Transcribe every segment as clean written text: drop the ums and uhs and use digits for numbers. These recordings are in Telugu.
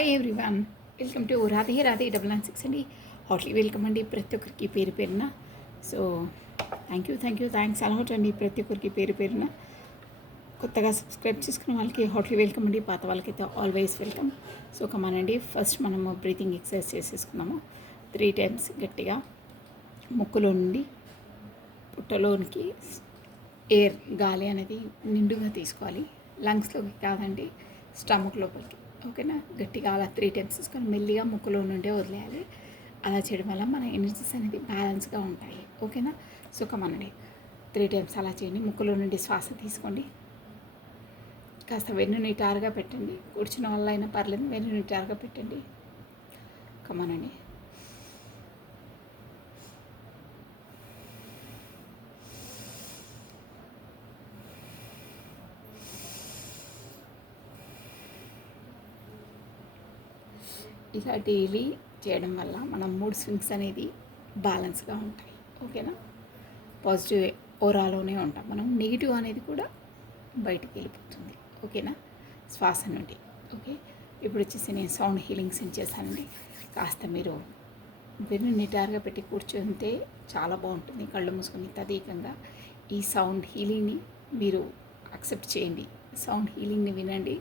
Hi everyone, welcome to Radhe Radhe 996 అండి. హాట్లీ వెల్కమ్ అండి ప్రతి ఒక్కరికి పేరు పేరున. సో థ్యాంక్స్ అలాట్ అండి ప్రతి ఒక్కరికి పేరు పేరున. కొత్తగా సబ్స్క్రైబ్ చేసుకున్న వాళ్ళకి హాట్లీ వెల్కమ్ అండి, పాత వాళ్ళకైతే ఆల్వేస్ వెల్కమ్. సో కమానండి, ఫస్ట్ మనము బ్రీతింగ్ ఎక్సర్సైజ్ చేసేసుకున్నాము. 3 times గట్టిగా ముక్కులో నుండి పుట్టలోనికి ఎయిర్ గాలి అనేది నిండుగా తీసుకోవాలి. లంగ్స్లోకి కాదండి, స్టమక్ లోపలికి. ఓకేనా? గట్టిగా అలా 3 times తీసుకొని మెల్లిగా ముక్కులో నుండే వదిలేయాలి. అలా చేయడం వల్ల మన ఎనర్జీస్ అనేది బ్యాలెన్స్గా ఉంటాయి. ఓకేనా? సో కమనండి, 3 times అలా చేయండి. ముక్కులో నుండి శ్వాస తీసుకోండి. కాస్త వెన్ను నిటారుగా పెట్టండి. కూర్చున్న వల్ల అయినా పర్లేదు, వెన్ను నిటారుగా పెట్టండి. కమనండి. ఇలా డైలీ చేయడం వల్ల మన మూడ్ స్వింగ్స్ అనేది బ్యాలెన్స్గా ఉంటాయి. ఓకేనా? పాజిటివ్ ఓరాలోనే ఉంటాం మనం. నెగిటివ్ అనేది కూడా బయటికి వెళ్ళిపోతుంది. ఓకేనా? శ్వాస నుండి. ఓకే, ఇప్పుడు వచ్చేసి నేను సౌండ్ హీలింగ్స్ చేశానండి. కాస్త మీరు వెన్ను నిటారుగా పెట్టి కూర్చుంటే చాలా బాగుంటుంది. కళ్ళు మూసుకొని తదేకంగా ఈ సౌండ్ హీలింగ్ని మీరు యాక్సెప్ట్ చేయండి. సౌండ్ హీలింగ్ని వినండి,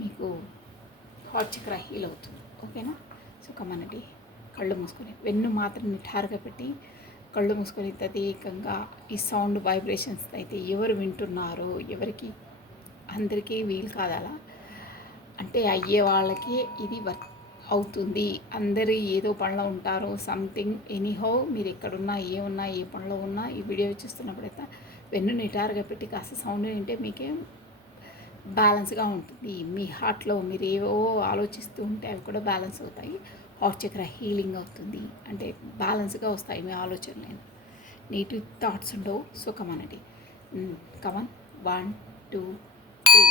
మీకు హార్ట్ చక్ర హీల్ అవుతుంది. ఓకేనా? సో కమనండి, కళ్ళు మూసుకొని వెన్ను మాత్రం నిఠారుగా పెట్టి కళ్ళు మూసుకొని తదేకంగా ఈ సౌండ్ వైబ్రేషన్స్ అయితే ఎవరు వింటున్నారో, ఎవరికి అందరికీ వీలు కాదాలా అంటే అయ్యే వాళ్ళకి ఇది వర్క్ అవుతుంది. అందరూ ఏదో పనిలో ఉంటారో సంథింగ్ ఎనీహౌ, మీరు ఎక్కడున్నా ఏమున్నా ఏ పనిలో ఉన్నా ఈ వీడియో చూస్తున్నప్పుడైతే వెన్ను నిటారుగా పెట్టి కాస్త సౌండ్ వింటే మీకే బ్యాలెన్స్గా ఉంటుంది. మీ హార్ట్లో మీరు ఏవో ఆలోచిస్తూ ఉంటే అవి కూడా బ్యాలెన్స్ అవుతాయి. హార్ట్ చక్ర హీలింగ్ అవుతుంది. అంటే బ్యాలెన్స్గా వస్తాయి మీ ఆలోచనలు. నెగిటివ్ థాట్స్ ఉండవు. సో కమనండి, కమన్ 1 2 3.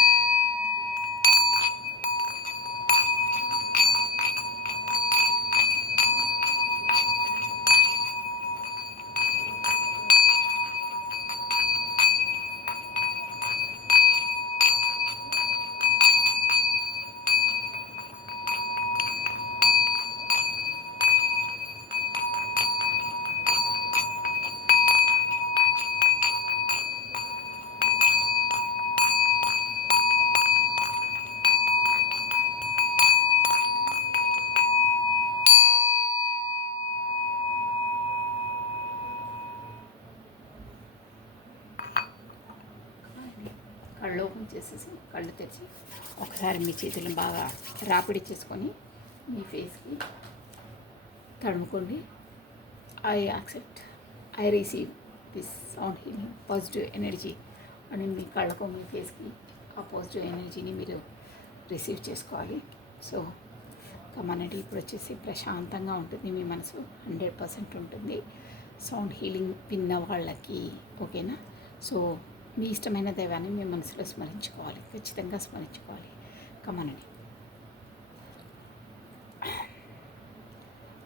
కళ్ళు ఓపెన్ చేసేసి కళ్ళు తెరిచి ఒకసారి మీ చేతులను బాగా రాపిడి చేసుకొని మీ ఫేస్కి తడుముకోండి. I accept, I receive this sound healing positive energy అని మీ కళ్ళకు మీ ఫేస్కి ఆ పాజిటివ్ ఎనర్జీని మీరు రిసీవ్ చేసుకోవాలి. సో కమనండి, ఇప్పుడు వచ్చేసి ప్రశాంతంగా ఉంటుంది మీ మనసు, 100% ఉంటుంది సౌండ్ హీలింగ్ విన్న వాళ్ళకి. ఓకేనా? సో మీ ఇష్టమైన దైవాన్ని మీ మనసులో స్మరించుకోవాలి, ఖచ్చితంగా స్మరించుకోవాలి. కమనండి,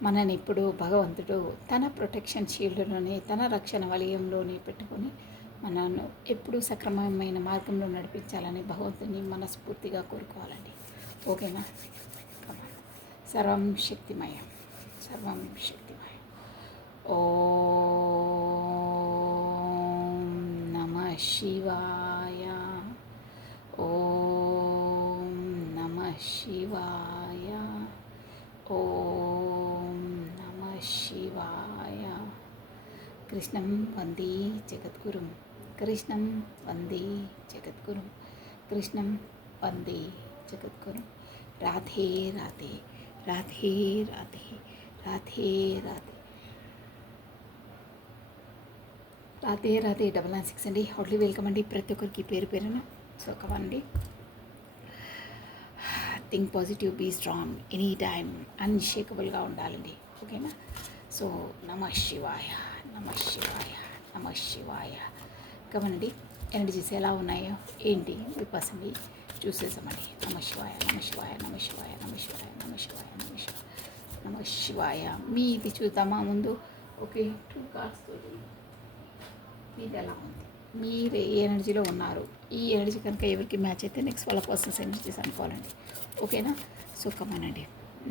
మనని ఇప్పుడు భగవంతుడు తన ప్రొటెక్షన్ షీల్డ్లోనే, తన రక్షణ వలయంలోనే పెట్టుకొని మనను ఎప్పుడూ సక్రమమైన మార్గంలో నడిపించాలని భగవంతుని మనస్ఫూర్తిగా కోరుకోవాలండి. ఓకేనా? సర్వం శక్తిమయం, సర్వం శక్తిమయం. ఓం నమః శివాయ, ఓం నమః శివాయ, ఓం నమః శివాయ. కృష్ణం వందే జగద్గురుం, కృష్ణం వందే జగద్గురుం, కృష్ణం వందే జగద్గురుం. రాధే రాధే, రాధే రాధే, రాధే రాధే, రాధే రాధే 996 అండి. హాట్లీ వెల్కమ్ అండి ప్రతి ఒక్కరికి పేరు పేరున. సో కమండి, think positive, be strong, any time అన్షేకబుల్గా ఉండాలండి. ఓకేనా? సో నమః శివాయ, నమః శివాయ, నమః శివాయ. కమనండి, ఎనర్జీస్ ఎలా ఉన్నాయో ఏంటి విపసండి చూసేసామండి. నమః శివాయ, నమః శివాయ, నమః శివాయ, నమః శివాయ, నమః శివాయ, నమః శివాయ, నమః శివాయ. మీది చూద్దామా ముందు? ఓకే, 2 cards తోటి మీది ఎలా ఉంది, మీరు ఏ ఎనర్జీలో ఉన్నారు, ఈ ఎనర్జీ కనుక ఎవరికి మ్యాచ్ అయితే నెక్స్ట్ వాళ్ళ పర్సన్స్ ఎనర్జీస్ అనుకోవాలండి. ఓకేనా? సుఖమనండి.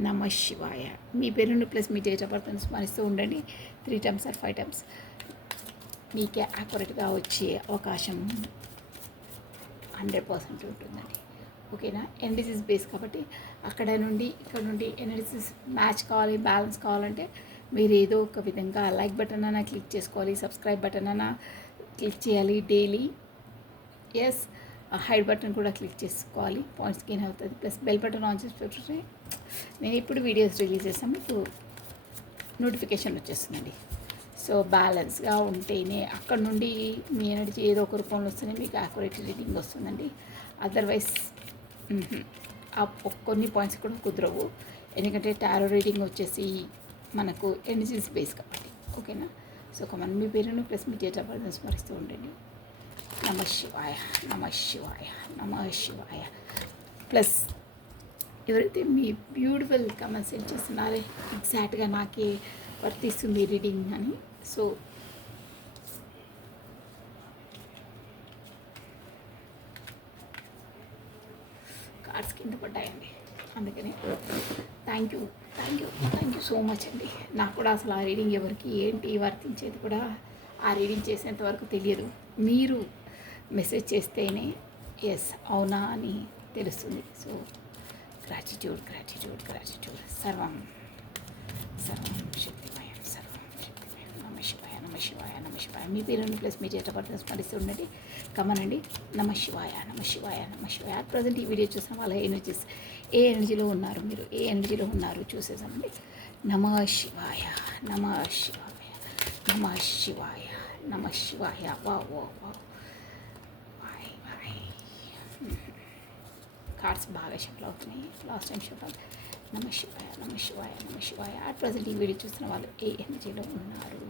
నమ శివాయ. మీ పేరును ప్లస్ మీ డేట్ ఆఫ్ బర్త్ని స్మరిస్తూ ఉండండి 3 టైమ్స్ ఆర్ 5 టైమ్స్. మీకే యాక్యురేట్గా వచ్చే అవకాశం 100% ఉంటుందండి. ఓకేనా. ఎనర్జీస్ బేస్ కాబట్టి అక్కడ నుండి ఇక్కడ నుండి ఎనర్జీస్ మ్యాచ్ కావాలి, బ్యాలెన్స్ కావాలంటే మీరు ఏదో ఒక విధంగా లైక్ బటన్ అన్నా క్లిక్ చేసుకోవాలి, సబ్స్క్రైబ్ బటన్ అన్నా క్లిక్ చేయాలి డైలీ. ఎస్, హైడ్ బటన్ కూడా క్లిక్ చేసుకోవాలి, పాయింట్స్ గెయిన్ అవుతుంది. ప్లస్ బెల్ బటన్ ఆన్ చేసి పెట్టుకుంటే నేను ఇప్పుడు వీడియోస్ రిలీజ్ చేస్తాను, మీకు నోటిఫికేషన్ వచ్చేస్తుందండి. సో బ్యాలెన్స్గా ఉంటేనే అక్కడ నుండి మీ ఎనర్జీ ఏదో ఒక రూపంలో వస్తేనే మీకు యాక్యురేట్ రీడింగ్ వస్తుందండి. అదర్వైజ్ కొన్ని పాయింట్స్ కూడా కుదరవు, ఎందుకంటే టారో రీడింగ్ వచ్చేసి మనకు ఎనర్జీస్ బేస్ కాబట్టి. ఓకేనా. సో కమన్ మీ పేరును plus me date of birth స్మరిస్తూ ఉండండి. నమ శివాయ, నమ శివాయ, నమ శివాయ. ప్లస్ ఎవరైతే మీ బ్యూటిఫుల్ కమెంట్స్ ఏం చేస్తున్నారే ఎగ్జాక్ట్గా నాకే వర్తిస్తుంది రీడింగ్ అని. సో కార్డ్స్ కింద పడ్డాయండి, అందుకని థ్యాంక్ యూ సో మచ్ అండి. నాకు కూడా అసలు ఆ రీడింగ్ ఎవరికి ఏంటి వర్తించేది కూడా ఆ రీడింగ్ చేసేంత వరకు తెలియదు. మీరు మెసేజ్ చేస్తేనే ఎస్ అవునా అని తెలుస్తుంది. So gratitude. సర్వం శక్తిమయం, నమ శివాయ, నమ శివాయ, నమ శివాయ. మీ పేరును plus me date of birth స్మరిస్తూ ఉండండి. కమనండి. నమ శివాయ, నమ శివాయ, నమ శివాయ. అట్ ప్రజెంట్ ఈ వీడియో చూసిన వాళ్ళ ఎనర్జీస్ ఏ ఎనర్జీలో ఉన్నారు, మీరు ఏ ఎనర్జీలో ఉన్నారు చూసేసామండి. నమ శివాయ, నమ శివాయ, నమ శివాయ, నమ శివాయ. వా కార్డ్స్ బాగా షఫల్ అవుతున్నాయి, లాస్ట్ టైం షఫల్. నమ శివాయ, నమ శివాయ, నమ శివాయ. అట్ ప్రజెంట్ ఈ వీడియో చూస్తున్న వాళ్ళు ఏ ఎనర్జీలో ఉన్నారు.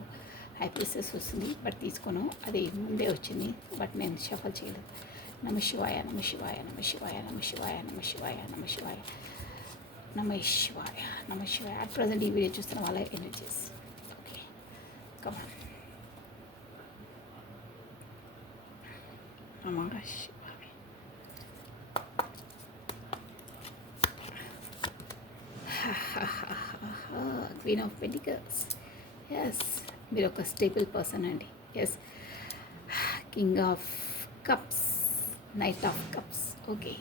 హై ప్రీసెస్ వస్తుంది బట్ తీసుకోను, అది ముందే వచ్చింది బట్ నేను షఫల్ చేయలేదు. నమ శివాయ, నమ శివాయ, నమ శివాయ, నమ శివాయ, నమ శివాయ, నమ శివాయ, నమ శివాయ, నమ శివాయ. అట్ ప్రజెంట్ ఈ వీడియో చూస్తున్న వాళ్ళ ఎనర్జీస్. Okay come on. నమ శివాయ. Queen of pentacles. ఎస్, మీరు ఒక స్టేబుల్ పర్సన్ అండి. Yes, king of cups, knight of cups. Okay.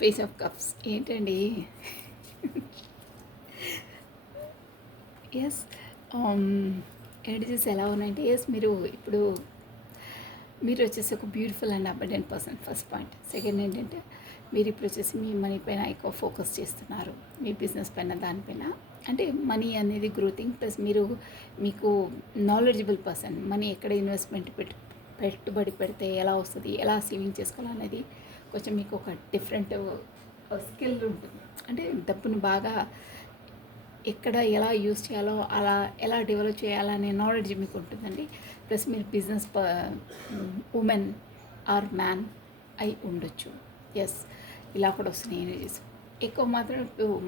Page of cups ఏంటండి. ఎస్, ఎనర్జీస్ ఎలా ఉన్నాయంటే ఎస్ మీరు వచ్చేసి ఒక beautiful and abundant person. First point. Second ఏంటంటే మీరు ఇప్పుడు వచ్చేసి మీ మనీ పైన ఎక్కువ ఫోకస్ చేస్తున్నారు, మీ బిజినెస్ పైన, దానిపైన. అంటే మనీ అనేది గ్రోతింగ్. ప్లస్ మీకు నాలెడ్జబుల్ పర్సన్. మనీ ఎక్కడ ఇన్వెస్ట్మెంట్ పెట్టుబడి పెడితే ఎలా వస్తుంది, ఎలా సేవింగ్ చేసుకోవాలనేది కొంచెం మీకు ఒక డిఫరెంట్ స్కిల్ ఉంటుంది. అంటే డబ్బును బాగా ఎక్కడ ఎలా యూస్ చేయాలో అలా ఎలా డెవలప్ చేయాలనే నాలెడ్జ్ మీకు ఉంటుందండి. ప్లస్ మీరు బిజినెస్ ఉమెన్ ఆర్ మ్యాన్ అయి ఉండొచ్చు. ఎస్, ఇలా కూడా వస్తున్నాయి ఎనర్జీస్. ఎక్కువ మాత్రం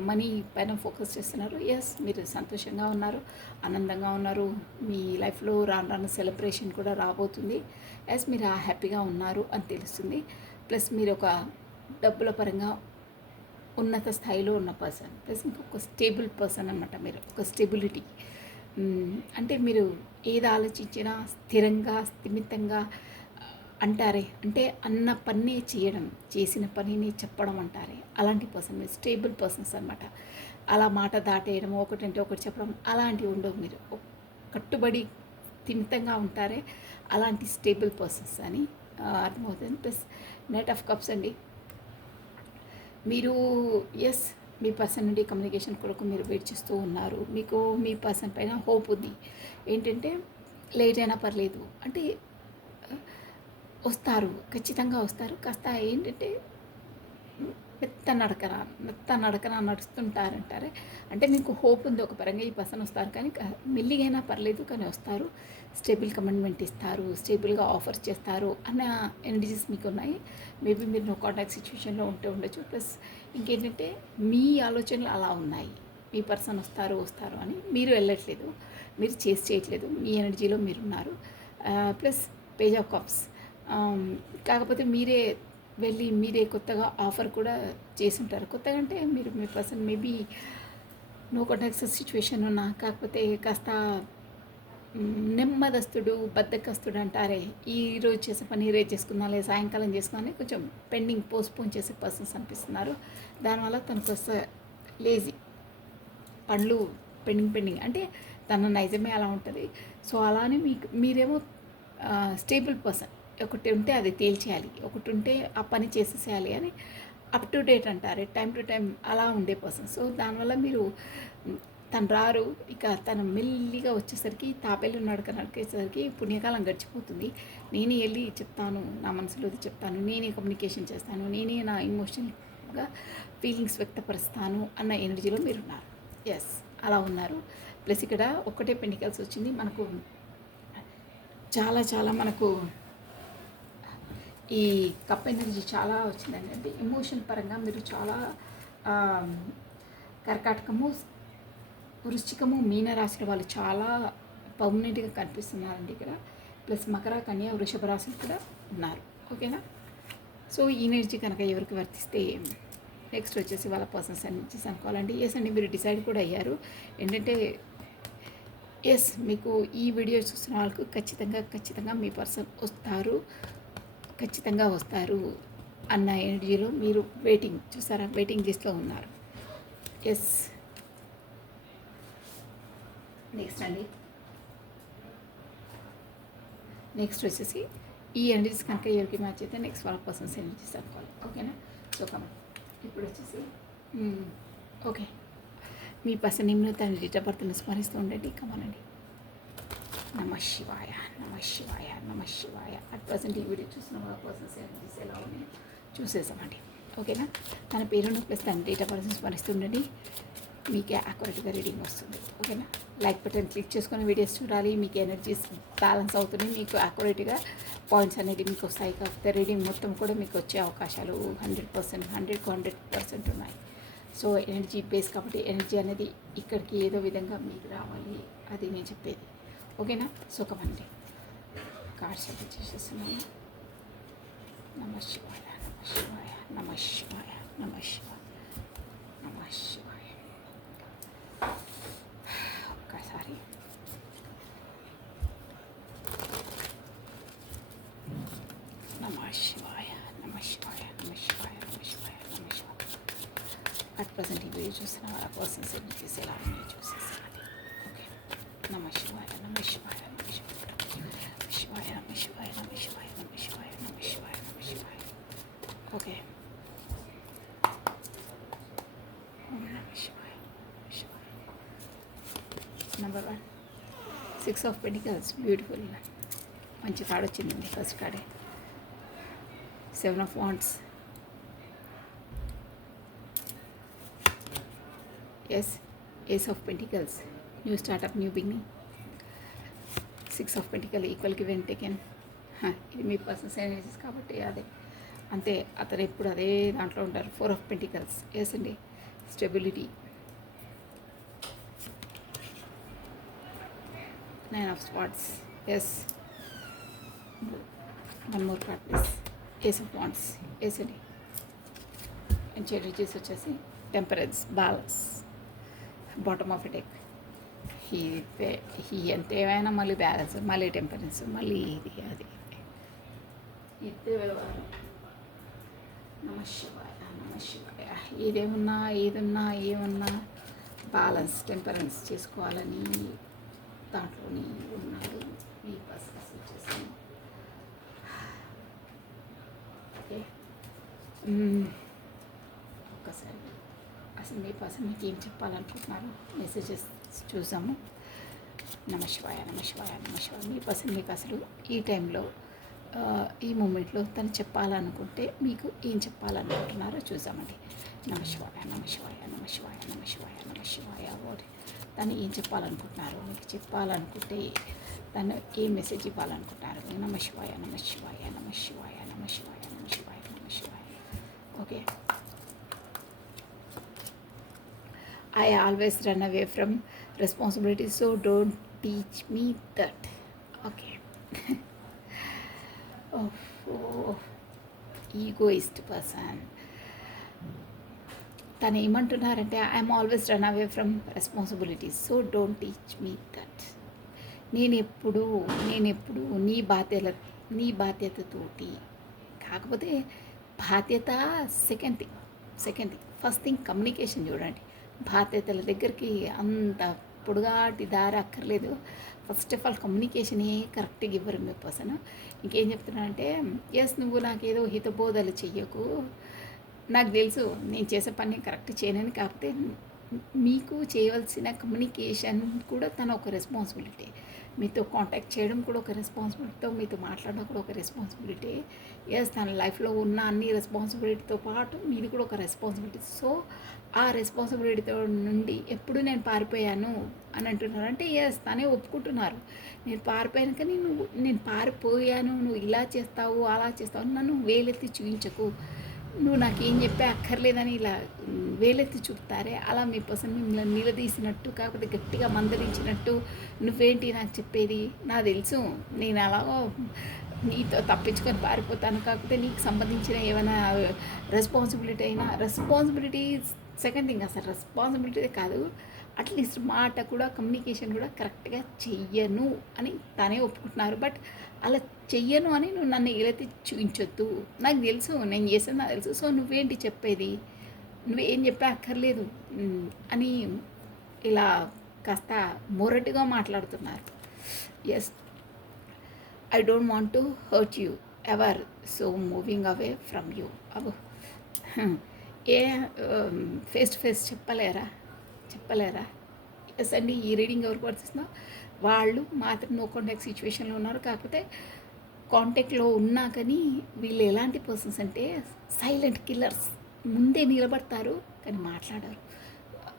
మనీ పైన ఫోకస్ చేస్తున్నారు. ఎస్, మీరు సంతోషంగా ఉన్నారు, ఆనందంగా ఉన్నారు. మీ లైఫ్లో రాను సెలబ్రేషన్ కూడా రాబోతుంది. ఎస్, మీరు హ్యాపీగా ఉన్నారు అని తెలుస్తుంది. ప్లస్ మీరు ఒక డబ్బుల పరంగా ఉన్నత స్థాయిలో ఉన్న పర్సన్. ప్లస్ ఇంకొక స్టేబుల్ పర్సన్ అనమాట. మీరు ఒక స్టెబిలిటీ, అంటే మీరు ఏది ఆలోచించినా స్థిరంగా, స్థిమితంగా అంటారే, అంటే అన్న పని చేయడం, చేసిన పనిని చెప్పడం అంటారే, అలాంటి పర్సన్ మీరు. స్టేబుల్ పర్సన్స్ అనమాట. అలా మాట దాటేయడం, ఒకటంటే ఒకటి చెప్పడం అలాంటివి ఉండవు. మీరు కట్టుబడి స్థిమితంగా ఉంటారే, అలాంటి స్టేబుల్ పర్సన్స్ అని అర్థమవుతుంది. ప్లస్ నైట్ ఆఫ్ కప్స్ అండి. మీరు ఎస్, మీ పర్సన్ నుండి కమ్యూనికేషన్ కొరకు మీరు వెయిట్ చేస్తూ ఉన్నారు. మీకు మీ పర్సన్ పైన హోప్ ఉంది. ఏంటంటే లేట్ అయినా పర్లేదు, అంటే వస్తారు, ఖచ్చితంగా వస్తారు. కాస్త ఏంటంటే మెత్త నడకన నడుస్తుంటారంటారే, అంటే మీకు హోప్ ఉంది ఒక పరంగా ఈ పర్సన్ వస్తారు, కానీ మెల్లిగైనా పర్లేదు కానీ వస్తారు, స్టేబుల్ కమిట్మెంట్ ఇస్తారు, స్టేబుల్గా ఆఫర్స్ చేస్తారు అన్న ఎనర్జీస్ మీకు ఉన్నాయి. మేబీ మీరు నో కాంటాక్ట్ సిచ్యువేషన్లో ఉండొచ్చు. ప్లస్ ఇంకేంటంటే మీ ఆలోచనలు అలా ఉన్నాయి, మీ పర్సన్ వస్తారు అని. మీరు వెళ్ళట్లేదు, మీరు చేయట్లేదు, మీ ఎనర్జీలో మీరున్నారు. Plus page of cups. కాకపోతే మీరే వెళ్ళి మీరే కొత్తగా ఆఫర్ కూడా చేసుంటారు. కొత్తగా అంటే మీరు మీ person maybe no contacts situation ఉన్నా, కాకపోతే కాస్త నెమ్మదస్తుడు, బద్ధకస్తుడు అంటారే, ఈరోజు చేసే పని రేపు చేసుకుందాంలే, సాయంకాలం చేసుకుందాం కొంచెం పెండింగ్ పోస్ట్‌పోన్ చేసే పర్సన్స్ అనిపిస్తున్నారు. దానివల్ల తనకు లేజీ పనులు పెండింగ్ అంటే తన నైజమే అలా ఉంటుంది. సో అలానే మీరేమో స్టేబుల్ పర్సన్. ఒకటి ఉంటే అది తేల్చేయాలి, ఒకటి ఉంటే ఆ పని చేసేసేయాలి అని అప్ టు డేట్ అంటారు, టైం టు టైం అలా ఉండే పర్సన్. సో దానివల్ల మీరు తను రారు. ఇక తను మెల్లిగా వచ్చేసరికి తాపేలు నడికేసరికి పుణ్యకాలం గడిచిపోతుంది. నేనే వెళ్ళి చెప్తాను, నా మనసులోది చెప్తాను, నేనే కమ్యూనికేషన్ చేస్తాను, నేనే నా ఇమోషనల్గా ఫీలింగ్స్ వ్యక్తపరుస్తాను అన్న ఎనర్జీలో మీరు ఉన్నారు. ఎస్, అలా ఉన్నారు. ప్లస్ ఇక్కడ ఒక్కటే పెండికల్స్ వచ్చింది మనకు. చాలా చాలా మనకు ఈ కప్ ఎనర్జీ చాలా వచ్చిందండి. అంటే ఎమోషన్ పరంగా మీరు చాలా కర్కాటకము, వృశ్చికము, మీనరాశుల వాళ్ళు చాలా పర్మనెంట్గా కనిపిస్తున్నారండి ఇక్కడ. ప్లస్ మకర, కన్య, వృషభ రాశులు కూడా ఉన్నారు. ఓకేనా? సో ఈ ఎనర్జీ కనుక ఎవరికి వర్తిస్తే నెక్స్ట్ వచ్చేసి వాళ్ళ పర్సన్స్ ఎనర్జీస్ అనుకోవాలండి. ఎస్ అండి, మీరు డిసైడ్ కూడా అయ్యారు ఏంటంటే ఎస్, మీకు ఈ వీడియో చూస్తున్న వాళ్ళకు ఖచ్చితంగా మీ పర్సన్ ఖచ్చితంగా వస్తారు అన్న ఎనర్జీలో మీరు వెయిటింగ్ చూసారా, వెయిటింగ్ లిస్ట్లో ఉన్నారు. ఎస్, నెక్స్ట్ అండి, నెక్స్ట్ వచ్చేసి ఈ ఎనర్జీస్ కనుక ఎవరికి మ్యాచ్ అయితే నెక్స్ట్ వాళ్ళ పర్సన్స్ ఎనర్జీస్ అనుకోవాలి. ఓకేనా? సో కమెంట్ ఇప్పుడు వచ్చేసి ఓకే, మీ పర్సన్ నేమ్లో తన డేట్ ఆఫ్ బర్త్ని స్మరిస్తూ ఉండండి. కమనండి. నమః శివాయ, నమః శివాయ, నమః శివాయ. అట్ ప్రజెంట్ ఈ వీడియో చూసిన వాళ్ళ పర్సన్స్ ఎనర్జీస్ ఎలా ఉన్నాయి చూసేసామండి. ఓకేనా? తన పేరును ప్లస్ తన డేట్ ఆఫ్ బర్త్ని స్మరిస్తుండండి, మీకే యాక్యురేట్గా రీడింగ్ వస్తుంది. ఓకేనా? లైక్ బటన్ క్లిక్ చేసుకొని వీడియోస్ చూడాలి, మీకు ఎనర్జీస్ బ్యాలెన్స్ అవుతుంది, మీకు యాక్యురేట్గా పాయింట్స్ అనేది మీకు వస్తాయి. కాకపోతే రీడింగ్ మొత్తం కూడా మీకు వచ్చే అవకాశాలు 100%, 100% ఉన్నాయి. సో ఎనర్జీ బేస్ కాబట్టి ఎనర్జీ అనేది ఇక్కడికి ఏదో విధంగా మీకు రావాలి, అది నేను చెప్పేది. ఓకేనా? సో కమండి, కార్డ్స్ అయితే చేసేస్తున్నాను. నమః శివాయ, నమః శివాయ, నమః శివాయ, నమః శివాయ, నమః శివాయ. ఒక్కసారి నమః శివాయ, నమః శివాయ, నమః శివాయ, నమః శివాయ, నమః శివాయ. అట్ ప్రజెంట్ ఈ వీడియో చూసిన వాళ్ళ పర్సన్స్ ఎనర్జీస్ ఎలా ఉన్నాయో చూసేసానండి. ఓకే, నమః శివాయ, నమః శివాయ, నమః శివాయ, శివాయ, నమః శివాయ, నమః శివాయ, నమః శివాయ, నమః శివాయ, నమః శివాయ. ఓకే, నమః శివాయ, శివాయ. నెంబర్ 1 6 ఆఫ్ పెంటికల్స్, బ్యూటిఫుల్, మంచి కార్డ్ వచ్చిందండి. ఫస్ట్ కార్డే 7 of wands. Yes, ace of pentacles, new startup, new beginning. 6 of pentacle, equal give and taken. ఇది మీ పర్సన్స్ ఎనర్జీస్ కాబట్టి అదే అంతే, అతను ఎప్పుడు అదే దాంట్లో ఉంటారు. 4 ఆఫ్ పెంటికల్స్, ఎస్ అండి, stability. 9 of spots, yes. 1 more card please. Ace of wands, yes అండి. మంచి ఎనర్జీస్ వచ్చేసి temperance, balance, bottom of a deck. హీ ఎంత ఏమైనా మళ్ళీ బ్యాలెన్స్, మళ్ళీ టెంపరెన్స్, మళ్ళీ ఇది అది ఇదే వ్యవహారం. నమః శివాయ, నమః శివాయ. ఏదేమున్నా ఏమున్నా బ్యాలెన్స్, టెంపరెన్స్ చేసుకోవాలని దాంట్లోని ఉన్నాడు మీ పర్సన్స్ వచ్చేసి. ఓకే, ఒక్కసారి అసలు మీ పర్సన్ మీకు ఏం చెప్పాలనుకుంటున్నారు మెసేజెస్ చూసాము. నమః శివాయ, నమః శివాయ, నమః శివాయ. మీ పర్సన్ మీకు అసలు ఈ టైంలో ఈ మూమెంట్లో తను చెప్పాలనుకుంటే మీకు ఏం చెప్పాలనుకుంటున్నారో చూసామండి. నమః శివాయ, నమః శివాయ, నమః శివాయ, నమః శివాయ, నమః శివాయ. తను ఏం చెప్పాలనుకుంటున్నారు, మీకు చెప్పాలనుకుంటే తను ఏ మెసేజ్ ఇవ్వాలనుకుంటున్నారు. నమః శివాయ, నమః శివాయ, నమః శివాయ, నమః శివాయ, నమః శివాయ, నమః శివాయ. Okay, I always run away from responsibility, so don't teach me that. Okay. Oh, egoist person. తను ఏమంటున్నారంటే I'm always run away from responsibilities, so don't teach me that. నేనెప్పుడు నేనెప్పుడు నీ బాధ్యతతోటి, కాకపోతే బాధ్యత second thing first thing communication చూడండి. బాధ్యతల దగ్గరికి అంత పొడుగాటి దారి అక్కర్లేదు. ఫస్ట్ ఆఫ్ ఆల్ కమ్యూనికేషనే కరెక్ట్గా ఇవ్వరు మీ పర్సన్. ఇంకేం చెప్తున్నానంటే, ఎస్ నువ్వు నాకేదో హితబోధలు చెయ్యకు, నాకు తెలుసు నేను చేసే పని కరెక్ట్ చేయనని, కాకపోతే మీకు చేయవలసిన కమ్యూనికేషన్ కూడా తన ఒక రెస్పాన్సిబిలిటీ. మీతో కాంటాక్ట్ చేయడం కూడా ఒక రెస్పాన్సిబిలిటీతో, మీతో మాట్లాడడం కూడా ఒక రెస్పాన్సిబిలిటీ. ఎస్ తన లైఫ్లో ఉన్న అన్ని రెస్పాన్సిబిలిటీతో పాటు మీది కూడా ఒక రెస్పాన్సిబిలిటీ. సో ఆ రెస్పాన్సిబిలిటీతో నుండి ఎప్పుడు నేను పారిపోయాను అని అంటున్నారు అంటే, ఎస్ తనే ఒప్పుకుంటున్నారు, నేను పారిపోయాను, కానీ నేను పారిపోయాను, నువ్వు ఇలా చేస్తావు అలా చేస్తావు నన్ను వేలెత్తి చూపించకు, నువ్వు నాకేం చెప్పే అక్కర్లేదని ఇలా వేలెత్తి చూపుతారే, అలా మీ పర్సన్ మిమ్మల్ని నిలదీసినట్టు, కాకపోతే గట్టిగా మందలించినట్టు, నువ్వేంటి నాకు చెప్పేది, నాకు తెలుసు నేను అలాగో నీతో తప్పించుకొని పారిపోతాను, కాకపోతే నీకు సంబంధించిన ఏమైనా రెస్పాన్సిబిలిటీ సెకండ్ థింగ్, అసలు రెస్పాన్సిబిలిటీ కాదు, అట్లీస్ట్ మాట కూడా కమ్యూనికేషన్ కూడా కరెక్ట్గా చెయ్యను అని తనే ఒప్పుకుంటున్నారు. బట్ అలా చెయ్యను అని నువ్వు నన్ను ఏలైతే చూపించొద్దు, నాకు తెలుసు నేను చేసేది నాకు తెలుసు, సో నువ్వేంటి చెప్పేది, నువ్వేం చెప్పే అక్కర్లేదు అని ఇలా కాస్త మొరటుగా మాట్లాడుతున్నారు. Yes I don't want to hurt you ever, so moving away from you. అబో ఏ ఫేస్ టు ఫేస్ చెప్పలేరా? ఎస్ అండి, ఈ రీడింగ్ ఎవరికి పడుతుందో వాళ్ళు మాత్రం నో కాంటాక్ట్ సిచ్యువేషన్లో ఉన్నారు. కాకపోతే కాంటాక్ట్లో ఉన్నా కానీ వీళ్ళు ఎలాంటి పర్సన్స్ అంటే సైలెంట్ కిల్లర్స్. ముందే నిలబడతారు కానీ మాట్లాడరు.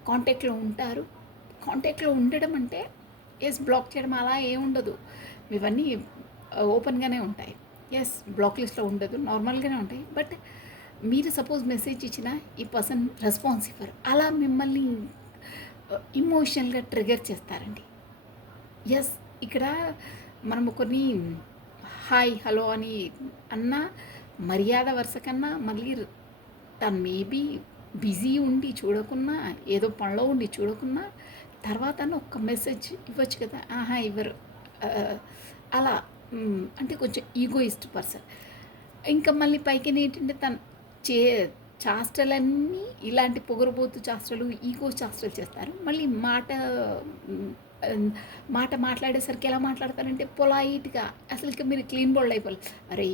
కాంటాక్ట్లో ఉంటారు. కాంటాక్ట్లో ఉండడం అంటే ఎస్ బ్లాక్ చేయడం అలా ఏముండదు, ఇవన్నీ ఓపెన్గానే ఉంటాయి. ఎస్ బ్లాక్ లిస్ట్లో ఉండదు, నార్మల్గానే ఉంటాయి. బట్ మీరు సపోజ్ మెసేజ్ ఇచ్చినా ఈ పర్సన్ రెస్పాన్స్ ఇవ్వరు, అలా మిమ్మల్ని ఇమోషనల్గా ట్రిగర్ చేస్తారండి. ఎస్ ఇక్కడ మనము కొన్ని హాయ్ హలో అని అన్న మర్యాద వరుస కన్నా, మళ్ళీ తను మేబీ బిజీ ఉండి చూడకున్నా, ఏదో పనిలో ఉండి చూడకున్నా, తర్వాత ఒక్క మెసేజ్ ఇవ్వచ్చు కదా, ఆహా ఇవ్వరు. అలా అంటే కొంచెం ఈగోయిస్ట్ పర్సన్. ఇంకా మళ్ళీ పైకి ఏంటంటే తను చే చాష్టలన్నీ ఇలాంటి పొగరబోతు చాష్టలు, ఈగో చాష్టలు చేస్తారు. మళ్ళీ మాట మాట్లాడేసరికి ఎలా మాట్లాడతారంటే పొలైట్గా, అసలు ఇక మీరు క్లీన్ బోల్డ్ అయిపోవాలి, అరే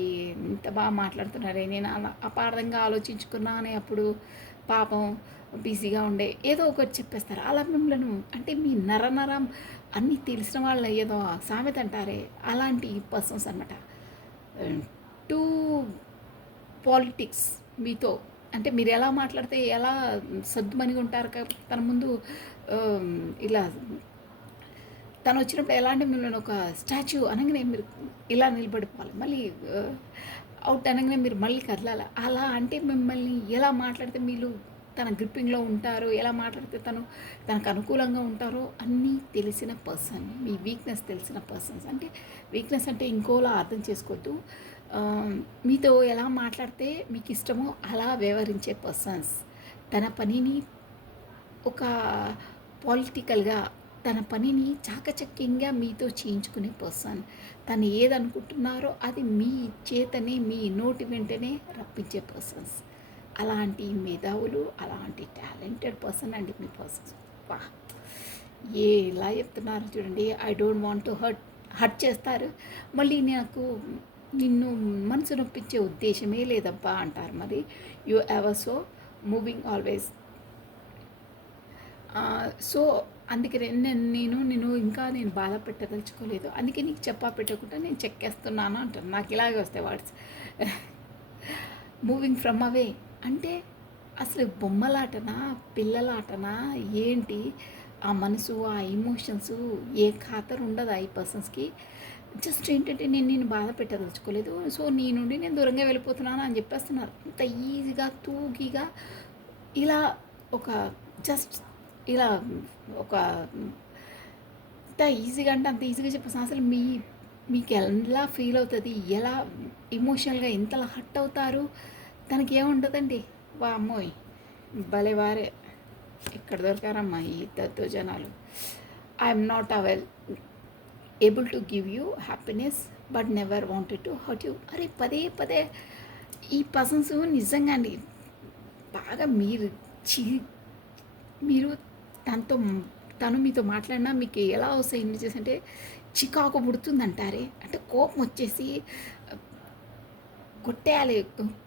ఇంత బాగా మాట్లాడుతున్నారే, నేను అలా అపార్థంగా ఆలోచించుకున్నా అని అప్పుడు పాపం బిజీగా ఉండే ఏదో ఒకటి చెప్పేస్తారు. అలా మిమ్మల్ని అంటే మీ నరం అన్నీ తెలిసిన వాళ్ళ ఏదో సామెత అంటారే, అలాంటి పర్సన్స్ అనమాట. టూ పాలిటిక్స్ మీతో, అంటే మీరు ఎలా మాట్లాడితే ఎలా సద్దుమణిగా ఉంటారు, తన ముందు ఇలా తను వచ్చినప్పుడు ఎలా అంటే మిమ్మల్ని ఒక స్టాచ్యూ అనగానే మీరు ఇలా నిలబడిపోవాలి, మళ్ళీ అవుట్ అనగానే మీరు మళ్ళీ కదలాలి. అలా అంటే మిమ్మల్ని ఎలా మాట్లాడితే మీరు తన గ్రిప్పింగ్లో ఉంటారో, ఎలా మాట్లాడితే తనకు అనుకూలంగా ఉంటారో అన్నీ తెలిసిన పర్సన్, మీ వీక్నెస్ తెలిసిన పర్సన్స్. అంటే వీక్నెస్ అంటే ఇంకోలా అర్థం చేసుకోవద్దు, మీతో ఎలా మాట్లాడితే మీకు ఇష్టమో అలా వ్యవహరించే పర్సన్స్. తన పనిని ఒక పొలిటికల్గా, తన పనిని చాకచక్యంగా మీతో చేయించుకునే పర్సన్. తను ఏదనుకుంటున్నారో అది మీ చేతనే, మీ నోటి వెంటనే రప్పించే పర్సన్స్. అలాంటి మేధావులు, అలాంటి టాలెంటెడ్ పర్సన్ అండి మీ పర్సన్స్. వా ఎలా చెప్తున్నారు చూడండి. I don't want to hurt చేస్తారు, మళ్ళీ నాకు నిన్ను మనసు నొప్పించే ఉద్దేశమే లేదబ్బా అంటారు. మరి you ever so moving always. So అందుకే నేను ఇంకా బాధ పెట్టదలుచుకోలేదు, అందుకే నీకు చెప్పా పెట్టకుండా నేను చెక్కేస్తున్నాను అంటాను. నాకు ఇలాగే వస్తాయి వర్డ్స్. మూవింగ్ ఫ్రమ్ అవే అంటే అసలు బొమ్మలాటనా, పిల్లలాటనా ఏంటి? ఆ మనసు, ఆ ఎమోషన్స్ ఏ ఖాతరు ఉండదు ఈ పర్సన్స్కి. జస్ట్ ఏంటంటే నేను బాధ పెట్టదలుచుకోలేదు, సో నీ నుండి నేను దూరంగా వెళ్ళిపోతున్నాను అని చెప్పేస్తున్నారు. అంత ఈజీగా తూగిగా ఇలా ఒక జస్ట్ ఇలా ఒక అంత ఈజీగా అంటే అంత ఈజీగా చెప్పేస్తాను. అసలు మీకు ఎలా ఫీల్ అవుతుంది, ఎలా ఎమోషనల్గా ఎంతలా హర్ట్ అవుతారు తనకేముండదండి. వామ్మోయ్! భలేవారే! ఎక్కడ దొరికారమ్మా ఈ దద్దోజనాలు. I'm not able to give you happiness but never wanted to hurt you. అరే పదే పదే ఈ పర్సన్స్ నిజంగా అండి బాగా చి మీరు తనతో తను మీతో మాట్లాడినా మీకు ఎలా వస్తాయి ఇమేజెస్ అంటే చికాకు పుడుతుందంటారే, అంటే కోపం వచ్చేసి కొట్టేయాలి,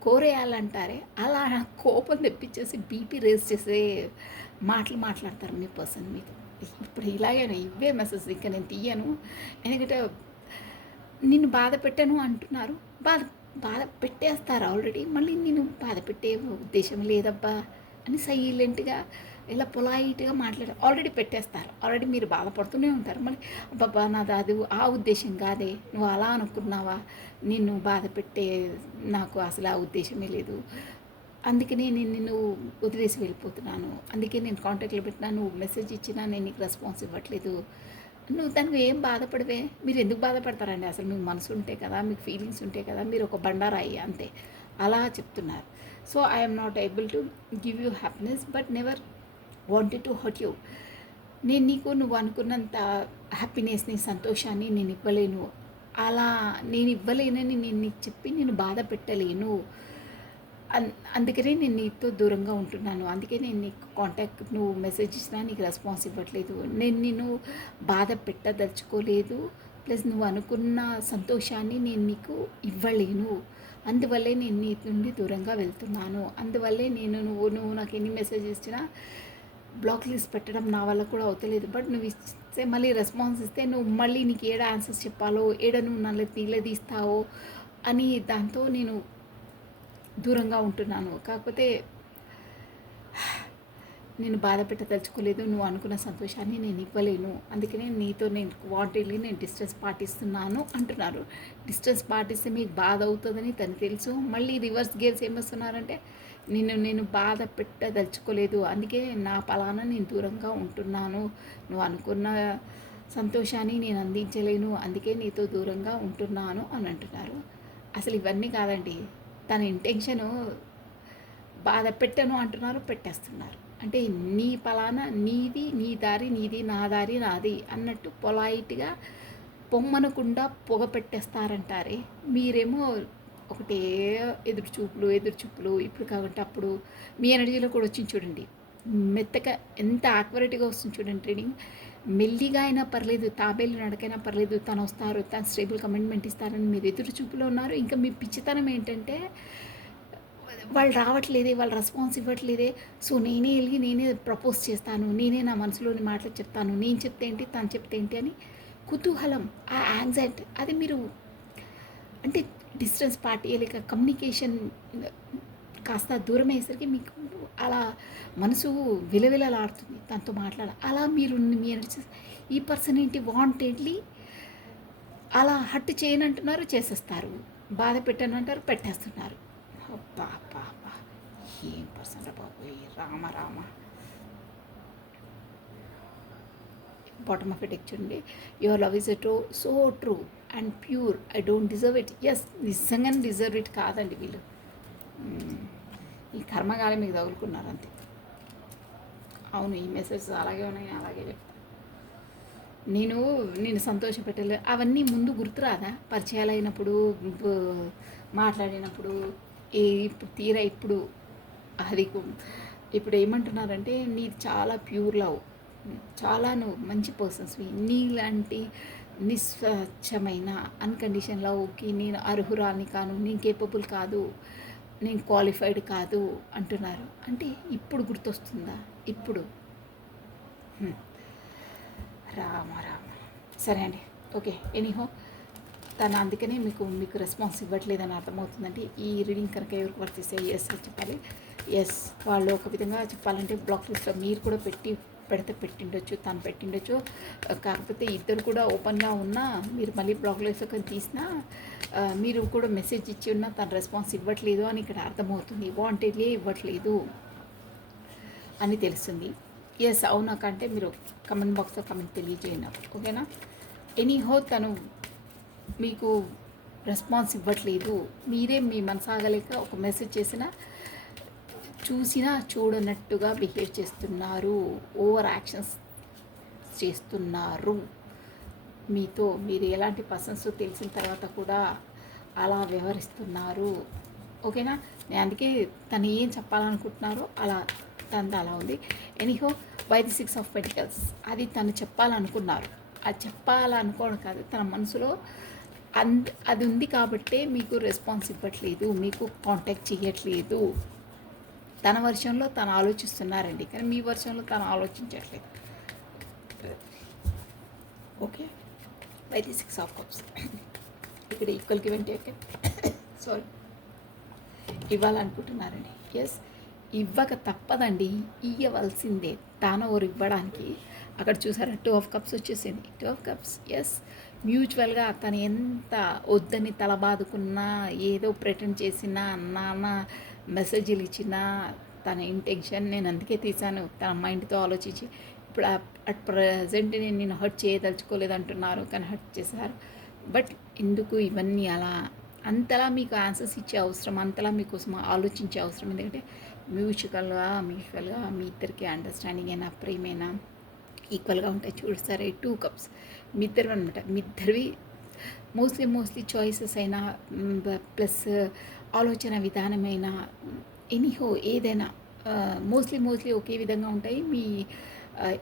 కోరేయాలంటారే, అలా కోపం తెప్పించేసి బీపీ రేస్ చేసే మాటలు మాట్లాడతారు మీ పర్సన్ మీద. ఇప్పుడు ఇలాగే ఇవే మెసేజ్ ఇంకా నేను తీయను, ఎందుకంటే నిన్ను బాధ పెట్టను అంటున్నారు. బాధ బాధ పెట్టేస్తారు ఆల్రెడీ. మళ్ళీ నేను బాధ పెట్టే ఉద్దేశం లేదబ్బా అని సైలెంట్గా ఇలా పొలైట్గా మాట్లాడారు. ఆల్రెడీ పెట్టేస్తారు. ఆల్రెడీ మీరు బాధపడుతూనే ఉంటారు. మళ్ళీ అబ్బబ్బా నాది అది ఆ ఉద్దేశం కాదే, నువ్వు అలా అనుకున్నావా, నిన్ను బాధ పెట్టే నాకు అసలు ఆ ఉద్దేశమే లేదు, అందుకనే నేను నిన్ను వదిలేసి వెళ్ళిపోతున్నాను, అందుకే నేను కాంటాక్ట్లో పెట్టినా, నువ్వు మెసేజ్ ఇచ్చినా నేను నీకు రెస్పాన్స్ ఇవ్వట్లేదు, నువ్వు దానికి ఏం బాధపడవే, మీరు ఎందుకు బాధపడతారండి, అసలు మీకు మనసు ఉంటే కదా, మీకు ఫీలింగ్స్ ఉంటే కదా, మీరు ఒక బండారాయి అంతే, అలా చెప్తున్నారు. So I'm not able to give you happiness but never wanted to hurt you. నేను నీకు నువ్వు అనుకున్నంత హ్యాపీనెస్ని, సంతోషాన్ని నేను ఇవ్వలేను, అలా నేను ఇవ్వలేనని నేను నీకు చెప్పి నేను బాధ పెట్టలేను, అందుకనే నేను నీతో దూరంగా ఉంటున్నాను, అందుకే నేను నీకు కాంటాక్ట్, నువ్వు మెసేజ్ ఇచ్చినా నీకు రెస్పాన్స్ ఇవ్వట్లేదు, నేను నిన్ను బాధ పెట్టదలుచుకోలేదు, ప్లస్ నువ్వు అనుకున్న సంతోషాన్ని నేను నీకు ఇవ్వలేను, అందువల్లే నేను నీ నుండి దూరంగా వెళ్తున్నాను, అందువల్లే నువ్వు నాకు ఎన్ని మెసేజ్ ఇచ్చినా బ్లాక్ లిస్ట్ పెట్టడం నా వల్ల కూడా అవుతలేదు, బట్ నువ్వు ఇస్తే మళ్ళీ రెస్పాన్స్ ఇస్తే నువ్వు మళ్ళీ నీకు ఏడ ఆన్సర్స్ చెప్పాలో, ఏడ నువ్వు నన్ను తీస్తావో అని దాంతో నేను దూరంగా ఉంటున్నాను. కాకపోతే నేను బాధ పెట్టదలుచుకోలేదు, నువ్వు అనుకున్న సంతోషాన్ని నేను ఇవ్వలేను, అందుకనే నీతో నేను వాంటెడ్లీ నేను డిస్టెన్స్ పాటిస్తున్నాను అంటున్నారు. డిస్టెన్స్ పాటిస్తే మీకు బాధ అవుతుందని తను తెలుసు. మళ్ళీ రివర్స్ గేర్స్ ఏమొస్తున్నారంటే నేను బాధ పెట్టదలుచుకోలేదు, అందుకే నా పలానా నేను దూరంగా ఉంటున్నాను, నువ్వు అనుకున్న సంతోషాన్ని నేను అందించలేను, అందుకే నీతో దూరంగా ఉంటున్నాను అని అంటున్నారు. అసలు ఇవన్నీ కాదండి, తన ఇంటెన్షను బాధ పెట్టను అంటున్నారు, పెట్టేస్తున్నారు. అంటే నీ పలానా నీది, నీ దారి నీది, నా దారి నాది అన్నట్టు పొలైట్గా పొమ్మనకుండా పొగ పెట్టేస్తారంటారే, మీరేమో ఒకటే ఎదురు చూపులు, ఇప్పుడు కాబట్టి అప్పుడు మీ ఎనర్జీలో కూడా వచ్చింది చూడండి, మెత్తగా ఎంత యాక్యురేట్గా వస్తుంది చూడండి ట్రేడింగ్. మెల్లిగా అయినా పర్లేదు, తాబేలు నడకైనా పర్లేదు, తను వస్తారు, తను స్టేబుల్ కమిట్మెంట్ ఇస్తారని మీరు ఎదురు చూపులో ఉన్నారు. ఇంకా మీ పిచ్చితనం ఏంటంటే వాళ్ళు రావట్లేదే, వాళ్ళు రెస్పాన్స్ ఇవ్వట్లేదే, సో నేనే ప్రపోజ్ చేస్తాను, నేనే నా మనసులోని మాటలు చెప్తాను, నేను చెప్తే ఏంటి తను చెప్తే ఏంటి అని కుతూహలం, ఆ యాంగ్జైటీ, అది మీరు అంటే డిస్టెన్స్ పార్టీ లేక కమ్యూనికేషన్ కాస్త దూరం అయ్యేసరికి మీకు అలా మనసు విలవిలలాడుతుంది తనతో అలా మీరు మీ ఎనర్జీ, ఈ పర్సన్ ఏంటి వాంటెడ్లీ అలా హట్టు చేయనంటున్నారు, చేసేస్తారు, బాధ పెట్టానంటారు, పెట్టేస్తున్నారు. అబ్బా అబ్బా అబ్బా, ఏం పర్సన్ రా బాబు, Rama Rama. Bottom of it చూడండి, your love is so true and pure, I don't deserve it. Yes, నిజంగానే డిజర్వ్ ఇట్ కాదండి వీళ్ళు, ఈ కర్మగాలి మీకు తగులుకున్నారు అంతే. అవును, ఈ మెసేజ్ అలాగే ఉన్నాయి, అలాగే చెప్తాను. నేను సంతోషపెట్టలేదు, అవన్నీ ముందు గుర్తురాదా, పరిచయాలు అయినప్పుడు, మాట్లాడినప్పుడు, ఇప్పుడు అది ఇప్పుడు ఏమంటున్నారంటే నీది చాలా ప్యూర్ లవ్, చాలా నువ్వు మంచి పర్సన్స్వి, నీలాంటి నిస్వచ్ఛమైన అన్కండిషన్ లవ్కి నేను అర్హురాని కాను, నేను కేపబుల్ కాదు, నేను క్వాలిఫైడ్ కాదు అంటున్నారు. అంటే ఇప్పుడు గుర్తొస్తుందా? ఇప్పుడు రామ రామ. సరే అండి, ఓకే. ఎనీహో తను అందుకనే మీకు రెస్పాన్స్ ఇవ్వట్లేదని అర్థమవుతుందండి. ఈ రీడింగ్ కనుక ఎవరికి వర్తిస్తే ఎస్ అని చెప్పాలి. ఎస్, వాళ్ళు ఒక విధంగా చెప్పాలంటే బ్లాక్ లిస్ట్లో మీరు కూడా పెట్టిండొచ్చు, తను పెట్టిండొచ్చు, కాకపోతే ఇద్దరు కూడా ఓపెన్గా ఉన్నా మీరు మళ్ళీ బ్లాక్ లిస్ట్లో కానీ తీసినా మీరు కూడా మెసేజ్ ఇచ్చి ఉన్నా తను రెస్పాన్స్ ఇవ్వట్లేదు అని ఇక్కడ అర్థమవుతుంది, వాంటెడ్లీ ఇవ్వట్లేదు అని తెలుస్తుంది. ఎస్ అవునా కంటే మీరు కమెంట్ బాక్స్లో కమెంట్ తెలియజేయండి, ఓకేనా. ఎనీహో తను మీకు రెస్పాన్స్ ఇవ్వట్లేదు. మీరే మీ మనసాగలేక ఒక మెసేజ్ చేసినా చూసినా చూడనట్టుగా బిహేవ్ చేస్తున్నారు. ఓవర్ యాక్షన్స్ చేస్తున్నారు. మీతో మీరు ఎలాంటి పర్సన్స్ తెలిసిన తర్వాత కూడా అలా వ్యవహరిస్తున్నారు. ఓకేనా? నేను అందుకే తను ఏం చెప్పాలనుకుంటున్నారో అలా తనది అలా ఉంది. Anyhow by the 6 of pentacles అది తను చెప్పాలనుకున్నారు. అది చెప్పాలనుకోవడం కాదు, తన మనసులో అది ఉంది కాబట్టే మీకు రెస్పాన్స్ ఇవ్వట్లేదు, మీకు కాంటాక్ట్ చేయట్లేదు. తన వర్షంలో తను ఆలోచిస్తున్నారండి, కానీ మీ వర్షంలో తను ఆలోచించట్లేదు. Okay, by the 6 of cups ఇక్కడ equal give and take sorry ఇవ్వాలనుకుంటున్నారండి. ఎస్, ఇవ్వక తప్పదండి, ఇవ్వవలసిందే. తాను ఓరు ఇవ్వడానికి అక్కడ చూసారా 2 ఆఫ్ కప్స్ వచ్చేసింది. 2 ఆఫ్ కప్స్, ఎస్, మ్యూచువల్గా తను ఎంత వద్దని తల బాదుకున్నా, ఏదో ప్రిటెండ్ చేసినా, నాన్న మెసేజ్లు ఇచ్చినా, తన ఇంటెన్షన్ నేను అందుకే తీశాను తన మైండ్తో ఆలోచించి. ఇప్పుడు అట్ ప్రజెంట్ నేను హర్ట్ చేయదలుచుకోలేదు అంటున్నారు, కానీ హర్ట్ చేశారు. బట్ ఎందుకు ఇవన్నీ అలా అంతలా మీకు ఆన్సర్స్ ఇచ్చే అవసరం, అంతలా మీకోసం ఆలోచించే అవసరం? ఎందుకంటే మ్యూచువల్గా మీ ఇద్దరికి అండర్స్టాండింగ్ అయినా ప్రేమైనా ఈక్వల్గా ఉంటాయి. చూస్తారే 2 కప్స్ మీ ఇద్దరు అనమాట. మీ ఇద్దరివి మోస్ట్లీ చాయిసెస్ అయినా ప్లస్ ఆలోచన విధానమైన ఎనీహో ఏదైనా మోస్ట్లీ ఒకే విధంగా ఉంటాయి. మీ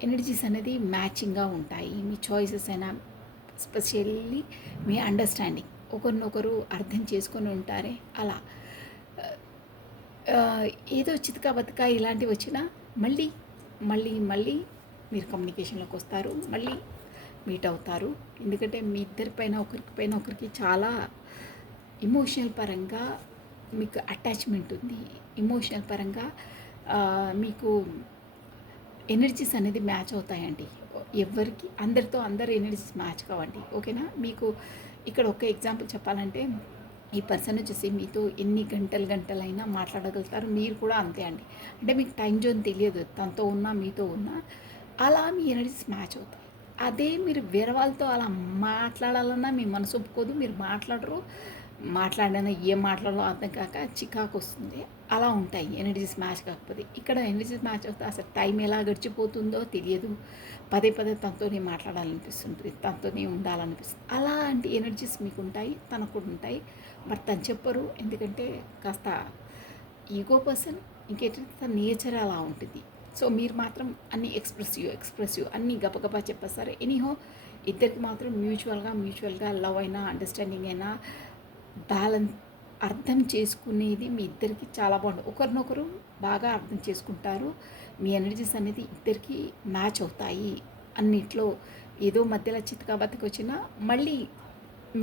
ఎనర్జీస్ అనేది మ్యాచింగ్గా ఉంటాయి. మీ చాయిసెస్ అయినా స్పెషల్లీ మీ అండర్స్టాండింగ్, ఒకరినొకరు అర్థం చేసుకొని ఉంటారే అలా. ఏదో చితకా బతుకా ఇలాంటివి వచ్చినా మళ్ళీ మీరు కమ్యూనికేషన్లోకి వస్తారు, మళ్ళీ మీట్ అవుతారు. ఎందుకంటే మీ ఇద్దరిపైన ఒకరికి చాలా ఇమోషనల్ పరంగా మీకు అటాచ్మెంట్ ఉంది. ఇమోషనల్ పరంగా మీకు ఎనర్జీస్ అనేది మ్యాచ్ అవుతాయండి. ఎవరికి అందరి ఎనర్జీస్ మ్యాచ్ కావండి. ఓకేనా? మీకు ఇక్కడ ఒక ఎగ్జాంపుల్ చెప్పాలంటే, ఈ పర్సన్ వచ్చేసి మీతో ఎన్ని గంటలైనా మాట్లాడగలుగుతారు. మీరు కూడా అంతే అండి. అంటే మీకు టైం జోన్ తెలియదు, తనతో ఉన్నా మీతో ఉన్నా అలా మీ ఎనర్జీస్ మ్యాచ్ అవుతాయి. అదే మీరు వేరే వాళ్ళతో అలా మాట్లాడాలన్నా మీ మనసు ఒప్పుకోదు, మీరు మాట్లాడినా ఏం మాట్లాడాలో అర్థం కాక చికాకు వస్తుంది. అలా ఉంటాయి ఎనర్జీస్ మ్యాచ్ కాకపోతే. ఇక్కడ ఎనర్జీస్ మ్యాచ్ అవుతే అసలు టైం ఎలా గడిచిపోతుందో తెలియదు. పదే తనతోనే మాట్లాడాలనిపిస్తుంది, తనతోనే ఉండాలనిపిస్తుంది. అలాంటి ఎనర్జీస్ మీకు ఉంటాయి, తనకు కూడా ఉంటాయి. బట్ తను చెప్పరు, ఎందుకంటే కాస్త ఈగో పర్సన్. ఇంకేంటంటే తన నేచర్ అలా ఉంటుంది. సో మీరు మాత్రం అన్నీ ఎక్స్ప్రెసివ్ అన్నీ గబగబా చెప్పేస్తారు. ఎనీహో ఇద్దరికి మాత్రం మ్యూచువల్గా లవ్ అయినా అండర్స్టాండింగ్ అయినా బ్యాలెన్స్ అర్థం చేసుకునేది మీ ఇద్దరికి చాలా బాగుంటుంది. ఒకరినొకరు బాగా అర్థం చేసుకుంటారు. మీ ఎనర్జీస్ అనేది ఇద్దరికి మ్యాచ్ అవుతాయి అన్నిట్లో. ఏదో మధ్యలో చితకా బతికి వచ్చినా మళ్ళీ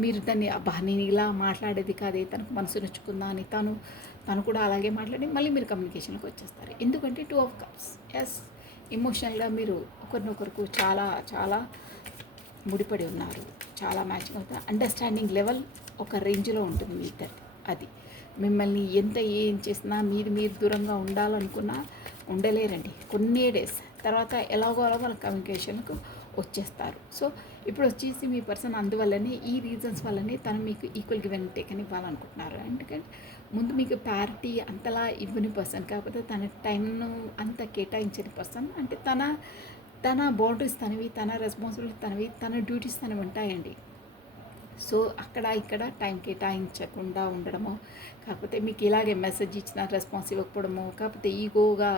మీరు దాన్ని అబ్బా నేను ఇలా మాట్లాడేది కాదే, తనకు మనసు నొచ్చుకుందా అని తను కూడా అలాగే మాట్లాడి మళ్ళీ మీరు కమ్యూనికేషన్కి వచ్చేస్తారు. ఎందుకంటే 2 ఆఫ్ కప్స్, ఎస్, ఎమోషనల్గా మీరు ఒకరినొకరికి చాలా ముడిపడి ఉన్నారు, చాలా మ్యాచింగ్ అవుతుంది. అండర్స్టాండింగ్ లెవెల్ ఒక రేంజ్లో ఉంటుంది మీ ఇద్దరిది. అది మిమ్మల్ని ఎంత ఏం చేసినా మీరు దూరంగా ఉండాలనుకున్నా ఉండలేరండి. కొన్ని డేస్ తర్వాత ఎలాగో వాళ్ళ కమ్యూనికేషన్కు వచ్చేస్తారు. సో ఇప్పుడు వచ్చేసి మీ పర్సన్ అందువల్లనే ఈ రీజన్స్ వల్లనే తను మీకు ఈక్వల్ గివ్ అండ్ టేక్ అని ఇవ్వాలనుకుంటున్నారు. ఎందుకంటే ముందు మీకు ప్యారిటీ అంతలా ఇవ్వని పర్సన్, కాకపోతే తన టైంను అంత కేటాయించని పర్సన్. అంటే తన బౌండరీస్ తనవి, తన రెస్పాన్సిబిలిటీ తనవి, తన డ్యూటీస్ తనవి ఉంటాయండి. సో అక్కడ ఇక్కడ టైం కేటాయించకుండా ఉండడమో, కాకపోతే మీకు ఇలాగే మెసేజ్ ఇచ్చిన రెస్పాన్స్ ఇవ్వకపోవడమో, కాకపోతే ఈగోగా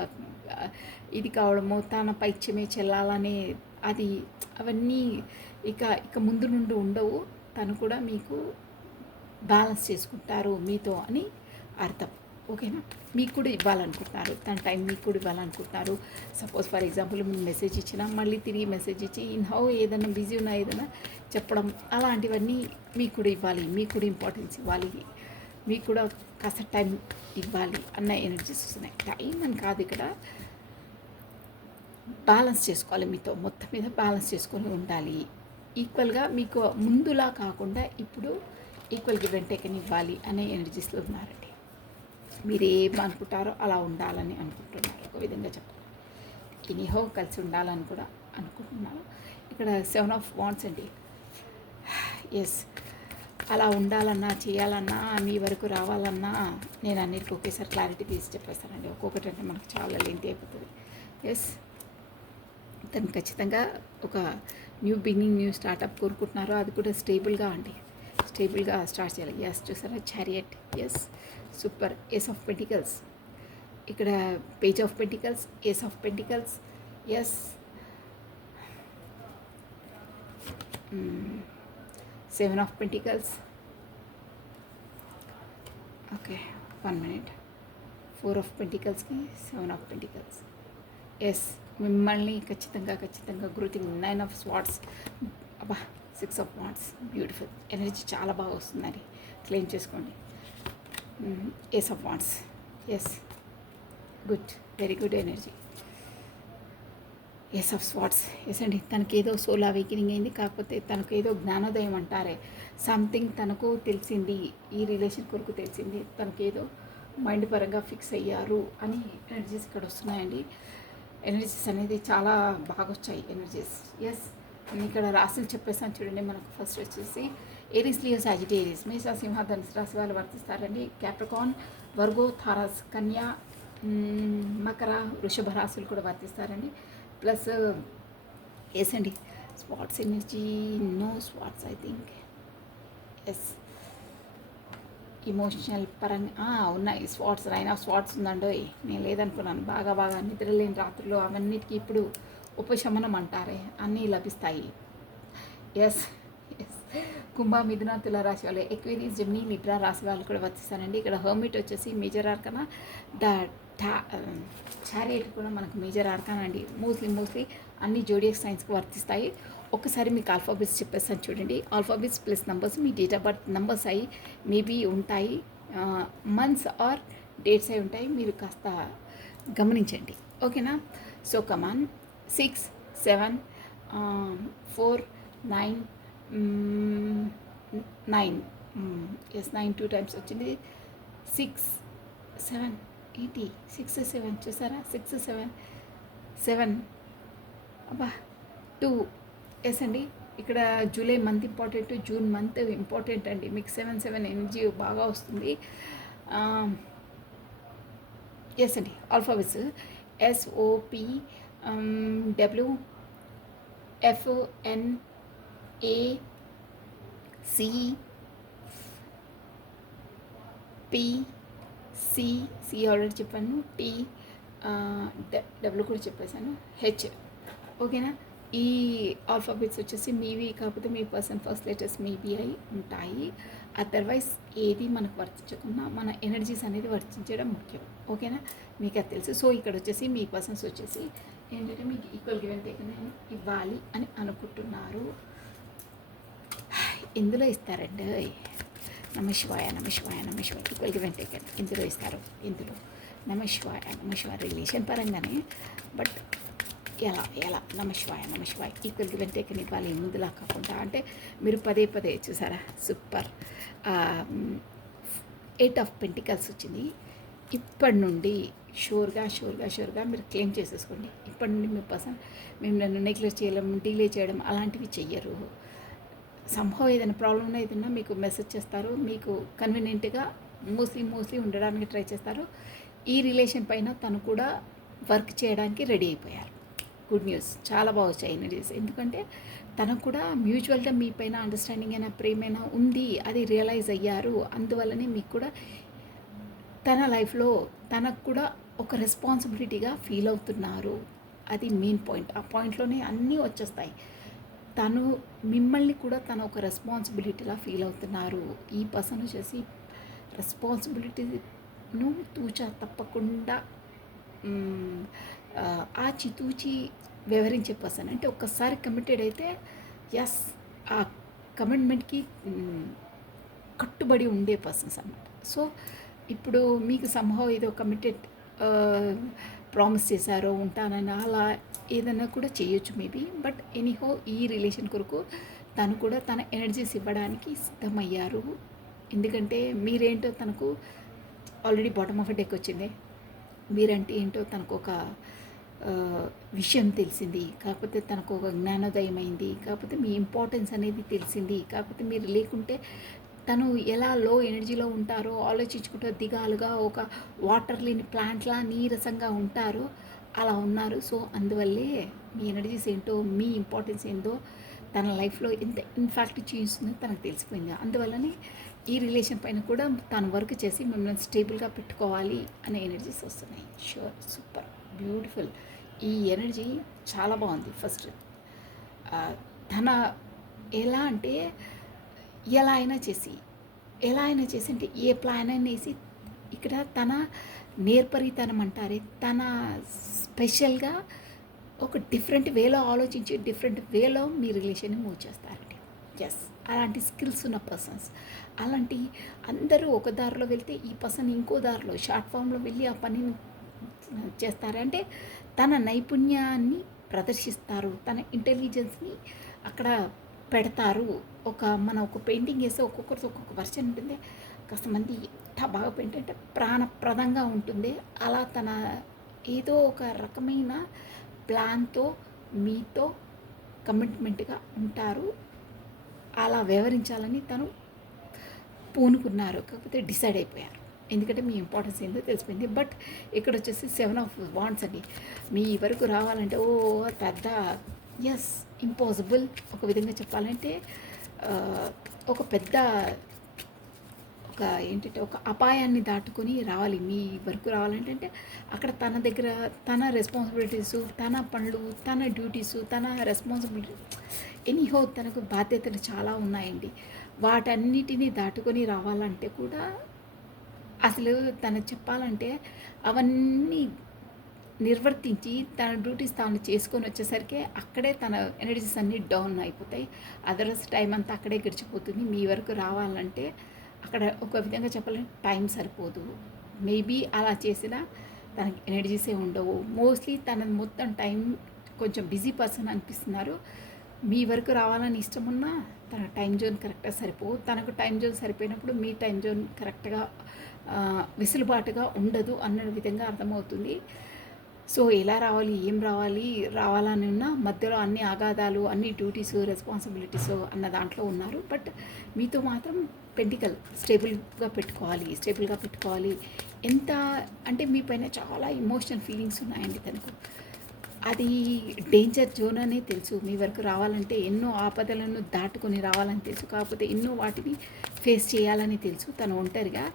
ఇది కావడమో, తన పైత్యమే చెల్లాలనే అది అవన్నీ ఇక ముందు నుండి ఉండవు. తను కూడా మీకు బ్యాలెన్స్ చేసుకుంటారు మీతో అని అర్థం. ఓకేనా? మీకు కూడా ఇవ్వాలనుకుంటున్నారు, తన టైం మీకు కూడా ఇవ్వాలనుకుంటున్నారు. సపోజ్ ఫర్ ఎగ్జాంపుల్ మీరు మెసేజ్ ఇచ్చినా మళ్ళీ తిరిగి మెసేజ్ ఇచ్చి ఏదైనా బిజీ ఉన్నా ఏదైనా చెప్పడం, అలాంటివన్నీ మీకు కూడా ఇవ్వాలి, మీకు కూడా ఇంపార్టెన్స్ ఇవ్వాలి, మీకు కూడా కాస్త టైం ఇవ్వాలి అన్న ఎనర్జీస్ వస్తున్నాయి. టైం అని కాదు, ఇక్కడ బ్యాలెన్స్ చేసుకోవాలి. మీతో మొత్తం మీద బ్యాలెన్స్ చేసుకొని ఉండాలి. ఈక్వల్గా మీకు ముందులా కాకుండా ఇప్పుడు ఈక్వల్ గివ్ అండ్ టేక్ అని ఇవ్వాలి అనే ఎనర్జీస్లో ఉన్నారండి. మీరు ఏం అనుకుంటారో అలా ఉండాలని అనుకుంటున్నారు, ఒక విధంగా చెప్పాలి. ఎనీహో కలిసి ఉండాలని కూడా అనుకుంటున్నాను. ఇక్కడ 7 ఆఫ్ వాండ్స్ అండి. ఎస్, అలా ఉండాలన్నా, చేయాలన్నా, మీ వరకు రావాలన్నా నేను అన్నిటికీ ఒకేసారి క్లారిటీ తీసి చెప్పేస్తానండి. ఒక్కొక్కటి అంటే మనకు చాలా లెంతీ అయిపోతుంది. ఎస్, తను ఖచ్చితంగా ఒక న్యూ బిగినింగ్, న్యూ స్టార్టప్ కోరుకుంటున్నారో అది కూడా స్టేబుల్గా అండి, స్టేబుల్గా స్టార్ట్ చేయాలి. ఎస్, చూసారా chariot, yes super. Ace of pentacles, ఇక్కడ page of pentacles, ace of pentacles, yes 7 of pentacles, okay 1 minute, 4 of పెంటికల్స్కి 7 ఆఫ్ పెంటికల్స్, ఎస్ మిమ్మల్ని ఖచ్చితంగా ఖచ్చితంగా గ్రోతింగ్. 9 ఆఫ్ స్వాట్స్, అబ్బా 6 ఆఫ్ వాట్స్, బ్యూటిఫుల్ ఎనర్జీ చాలా బాగా వస్తుందని క్లెయిమ్ చేసుకోండి. Ace of wands, yes good, very good energy. Ace of swords, yes అండి, తనకేదో సోల్ అవేకనింగ్ అయింది, కాకపోతే తనకేదో జ్ఞానోదయం అంటారే, సంథింగ్ తనకు తెలిసింది, ఈ రిలేషన్ కొరకు తెలిసింది, తనకేదో మైండ్ పరంగా ఫిక్స్ అయ్యారు అని ఎనర్జీస్ ఇక్కడ వస్తున్నాయండి. ఎనర్జీస్ అనేది చాలా బాగా వచ్చాయి ఎనర్జీస్. ఎస్, నేను ఇక్కడ రాశులు చెప్పేసాను చూడండి. మనకు ఫస్ట్ వచ్చేసి ఏరీస్, లియో, సాజిటేరియస్, మేష, సింహ, ధనుసు రాశి వాళ్ళు వర్తిస్తారండి. క్యాప్రికాన్, వర్గో, థారస్, కన్యా, మకర, వృషభ రాశులు కూడా వర్తిస్తారండి. ప్లస్ ఎస్ అండి, spots energy, no spots I think. Yes, emotional పరంగా ఉన్నాయి స్పాట్స్. అయినా స్పాట్స్ ఉందండి, నేను లేదనుకున్నాను. బాగా నిద్రలేని రాత్రులు అవన్నిటికీ ఇప్పుడు ఉపశమనం అంటారే, అన్నీ లభిస్తాయి. ఎస్ ఎస్, కుంభ, మిథున, తుల రాశి వాళ్ళు, ఎక్వేరియస్, జెమిని, లిబ్రా రాశి వాళ్ళు కూడా వచ్చేసారండి. ఇక్కడ హర్మిట్ వచ్చేసి మేజర్ ఆర్కనా, ద చారియట్ కూడా మనకు మేజర్ ఆర్కనా అండి. మోస్ట్లీ అన్ని జోడియక్ సైన్స్కి వర్తిస్తాయి. ఒక్కసారి మీకు ఆల్ఫాబెట్స్ చెప్పేస్తాను చూడండి. Alphabets plus numbers, me date of birth numbers అయి మేబీ ఉంటాయి, మంత్స్ ఆర్ డేట్స్ అయి ఉంటాయి, మీరు కాస్త గమనించండి, ఓకేనా. సో కమాన్, 6, 7, 4, 9, 9, ఎస్ 9 2 టైమ్స్ వచ్చింది. 6, 7, ఏంటి 6, 7 చూసారా, 6, 7, 7, అబ్బా 2. ఎస్ అండి, ఇక్కడ July month important, June month important అండి. మీకు 7 ఎనర్జీ బాగా వస్తుంది. ఎస్ అండి, ఆల్ఫాబెట్స్ SOP, WFNAC, ఆల్రెడీ చెప్పాను, డబ్ల్యూ కూడా చెప్పేశాను, H, ఓకేనా. ఈ ఆల్ఫాబెట్స్ వచ్చేసి మీవి, కాకపోతే మీ పర్సన్ ఫస్ట్ లెటర్స్ మీవి అయి ఉంటాయి. అదర్వైజ్ ఏది మనకు వర్తించకుండా మన ఎనర్జీస్ అనేది వర్తించడం ముఖ్యం, ఓకేనా. మీకు అది తెలుసు. సో ఇక్కడ వచ్చేసి మీ పర్సన్స్ వచ్చేసి ఏంటంటే మీకు ఈక్వల్ గివ్ అండ్ టేక్ ఇవ్వాలి అని అనుకుంటున్నారు. ఇందులో ఇస్తారండి, నమశివాయ ఈక్వల్ గివ్ అండ్ టేక్ ఇందులో ఇస్తారు. ఇందులో నమశివాయ రిలేషన్ పరంగానే, బట్ ఎలా నమశివాయ ఈక్వల్ గివ్ అండ్ టేక్ ఇవ్వాలి, ముందులా కాకుండా. అంటే మీరు పదే చూసారా, సూపర్. 8 ఆఫ్ పెంటికల్స్ వచ్చింది. ఇప్పటి నుండి షూర్గా మీరు క్లెయిమ్ చేసేసుకోండి. ఇప్పటి నుండి మీ పర్సన్ మేము నన్ను నెగ్లెక్ట్ చేయడం, డిలే చేయడం అలాంటివి చెయ్యరు. సంభవం ఏదైనా ప్రాబ్లం ఉన్నా ఏదైనా మీకు మెసేజ్ చేస్తారు, మీకు కన్వీనియంట్గా మోస్ట్లీ ఉండడానికి ట్రై చేస్తారు. ఈ రిలేషన్ పైన తను కూడా వర్క్ చేయడానికి రెడీ అయిపోయారు. గుడ్ న్యూస్, చాలా బాగా వచ్చాయి ఎనర్జీస్. ఎందుకంటే తనకు కూడా మ్యూచువల్గా మీ పైన అండర్స్టాండింగ్ అయినా ప్రేమైనా ఉంది, అది రియలైజ్ అయ్యారు. అందువల్లనే మీకు కూడా తన లైఫ్లో తనకు కూడా ఒక రెస్పాన్సిబిలిటీగా ఫీల్ అవుతున్నారు. అది మెయిన్ పాయింట్. ఆ పాయింట్లోనే అన్నీ వచ్చేస్తాయి. తను మిమ్మల్ని కూడా తను ఒక రెస్పాన్సిబిలిటీలా ఫీల్ అవుతున్నారు. ఈ పర్సన్ వచ్చేసి రెస్పాన్సిబిలిటీను తూచా తప్పకుండా ఆచితూచి వ్యవహరించే పర్సన్. అంటే ఒక్కసారి కమిటెడ్ అయితే ఎస్, ఆ కమిట్మెంట్కి కట్టుబడి ఉండే పర్సన్స్ అన్నమాట. సో ఇప్పుడు మీకు సంభవం ఏదో కమిటెడ్ ప్రామిస్ చేశారో ఉంటానని, అలా ఏదైనా కూడా చేయొచ్చు మేబీ. బట్ ఎనీహో ఈ రిలేషన్ కొరకు తను కూడా తన ఎనర్జీస్ ఇవ్వడానికి సిద్ధమయ్యారు. ఎందుకంటే మీరేంటో తనకు ఆల్రెడీ బాటమ్ ఆఫ్ డెక్ వచ్చింది. మీరంటే ఏంటో తనకు ఒక విషయం తెలిసింది, కాకపోతే తనకు ఒక జ్ఞానోదయం అయింది, కాకపోతే మీ ఇంపార్టెన్స్ అనేది తెలిసింది. కాకపోతే మీరు లేకుంటే తను ఎలా లో ఎనర్జీలో ఉంటారో ఆలోచించుకుంటూ దిగాలుగా ఒక వాటర్ లేని ప్లాంట్లా నీరసంగా ఉంటారో అలా ఉన్నారు. సో అందువల్లే మీ ఎనర్జీస్ ఏంటో, మీ ఇంపార్టెన్స్ ఏందో తన లైఫ్లో ఎంత ఇన్ఫాక్ట్ చేస్తుందో తనకు తెలిసిపోయింది. అందువల్లనే ఈ రిలేషన్ పైన కూడా తను వర్క్ చేసి మిమ్మల్ని స్టేబుల్గా పెట్టుకోవాలి అనే ఎనర్జీస్ వస్తున్నాయి. Sure, super, beautiful. ఈ ఎనర్జీ చాలా బాగుంది. ఫస్ట్ తన ఎలా అంటే ఎలా అయినా చేసి అంటే ఏ ప్లాన్ అయినా వేసి ఇక్కడ తన నేర్పరితనం అంటారే, తన స్పెషల్గా ఒక డిఫరెంట్ వేలో ఆలోచించి డిఫరెంట్ వేలో మీ రిలేషన్ని మూవ్ చేస్తారండి. ఎస్, అలాంటి స్కిల్స్ ఉన్న పర్సన్స్. అలాంటి అందరూ ఒక దారిలో వెళ్తే ఈ పర్సన్ ఇంకో దారిలో షార్ట్ ఫామ్లో వెళ్ళి ఆ పనిని చేస్తారంటే తన నైపుణ్యాన్ని ప్రదర్శిస్తారు, తన ఇంటెలిజెన్స్ని అక్కడ పెడతారు. మనం ఒక పెయింటింగ్ వేస్తే ఒక్కొక్కరితో ఒక్కొక్క వర్షన్ ఉంటుంది. కాస్త మంది ఎంత బాగా పెయింట్ అంటే ప్రాణప్రదంగా ఉంటుంది. అలా తన ఏదో ఒక రకమైన ప్లాన్తో మీతో కమిట్మెంట్గా ఉంటారు. అలా వ్యవహరించాలని తను పూనుకున్నారు, కాకపోతే డిసైడ్ అయిపోయారు. ఎందుకంటే మీ ఇంపార్టెన్స్ ఏందో తెలిసిపోయింది. బట్ ఇక్కడ వచ్చేసి 7 ఆఫ్ వాండ్స్ అండి. మీ వరకు రావాలంటే పెద్ద ఎస్ ఇంపాసిబుల్. ఒక విధంగా చెప్పాలంటే ఒక పెద్ద ఏంటంటే ఒక అపాయాన్ని దాటుకొని రావాలి. మీ వరకు రావాలంటే అక్కడ తన దగ్గర తన రెస్పాన్సిబిలిటీసు, తన పనులు, తన డ్యూటీసు, తన రెస్పాన్సిబిలిటీ ఎనీహో తనకు బాధ్యతలు చాలా ఉన్నాయండి. వాటన్నిటినీ దాటుకొని రావాలంటే కూడా అసలు తను చెప్పాలంటే అవన్నీ నిర్వర్తించి తన డ్యూటీస్ తాను చేసుకొని వచ్చేసరికి అక్కడే తన ఎనర్జీస్ అన్నీ డౌన్ అయిపోతాయి. అదర్స్ టైం అంతా అక్కడే గడిచిపోతుంది. మీ వరకు రావాలంటే అక్కడ ఒక విధంగా చెప్పాలంటే టైం సరిపోదు. మేబీ అలా చేసినా తనకి ఎనర్జీసే ఉండవు. మోస్ట్లీ తన మొత్తం టైం కొంచెం బిజీ పర్సన్ అనిపిస్తున్నారు. మీ వరకు రావాలని ఇష్టం ఉన్నా తన టైం జోన్ కరెక్ట్గా సరిపోవు. తనకు టైం జోన్ సరిపోయినప్పుడు మీ టైం జోన్ కరెక్ట్గా వెసులుబాటుగా ఉండదు అన్న విధంగా అర్థమవుతుంది. సో ఎలా రావాలి, ఏం రావాలని ఉన్నా మధ్యలో అన్ని ఆగాదాలు, అన్ని డ్యూటీసు, రెస్పాన్సిబిలిటీస్ అన్న దాంట్లో ఉన్నారు. బట్ మీతో మాత్రం పెంటికల్ స్టేబుల్గా పెట్టుకోవాలి. ఎంత అంటే మీ పైన చాలా ఇమోషనల్ ఫీలింగ్స్ ఉన్నాయండి తనకు. అది డేంజర్ జోన్ అనే తెలుసు. మీ వరకు రావాలంటే ఎన్నో ఆపదలను దాటుకొని రావాలని తెలుసు. కాకపోతే ఎన్నో వాటిని ఫేస్ చేయాలని తెలుసు. తను ఒంటరిగా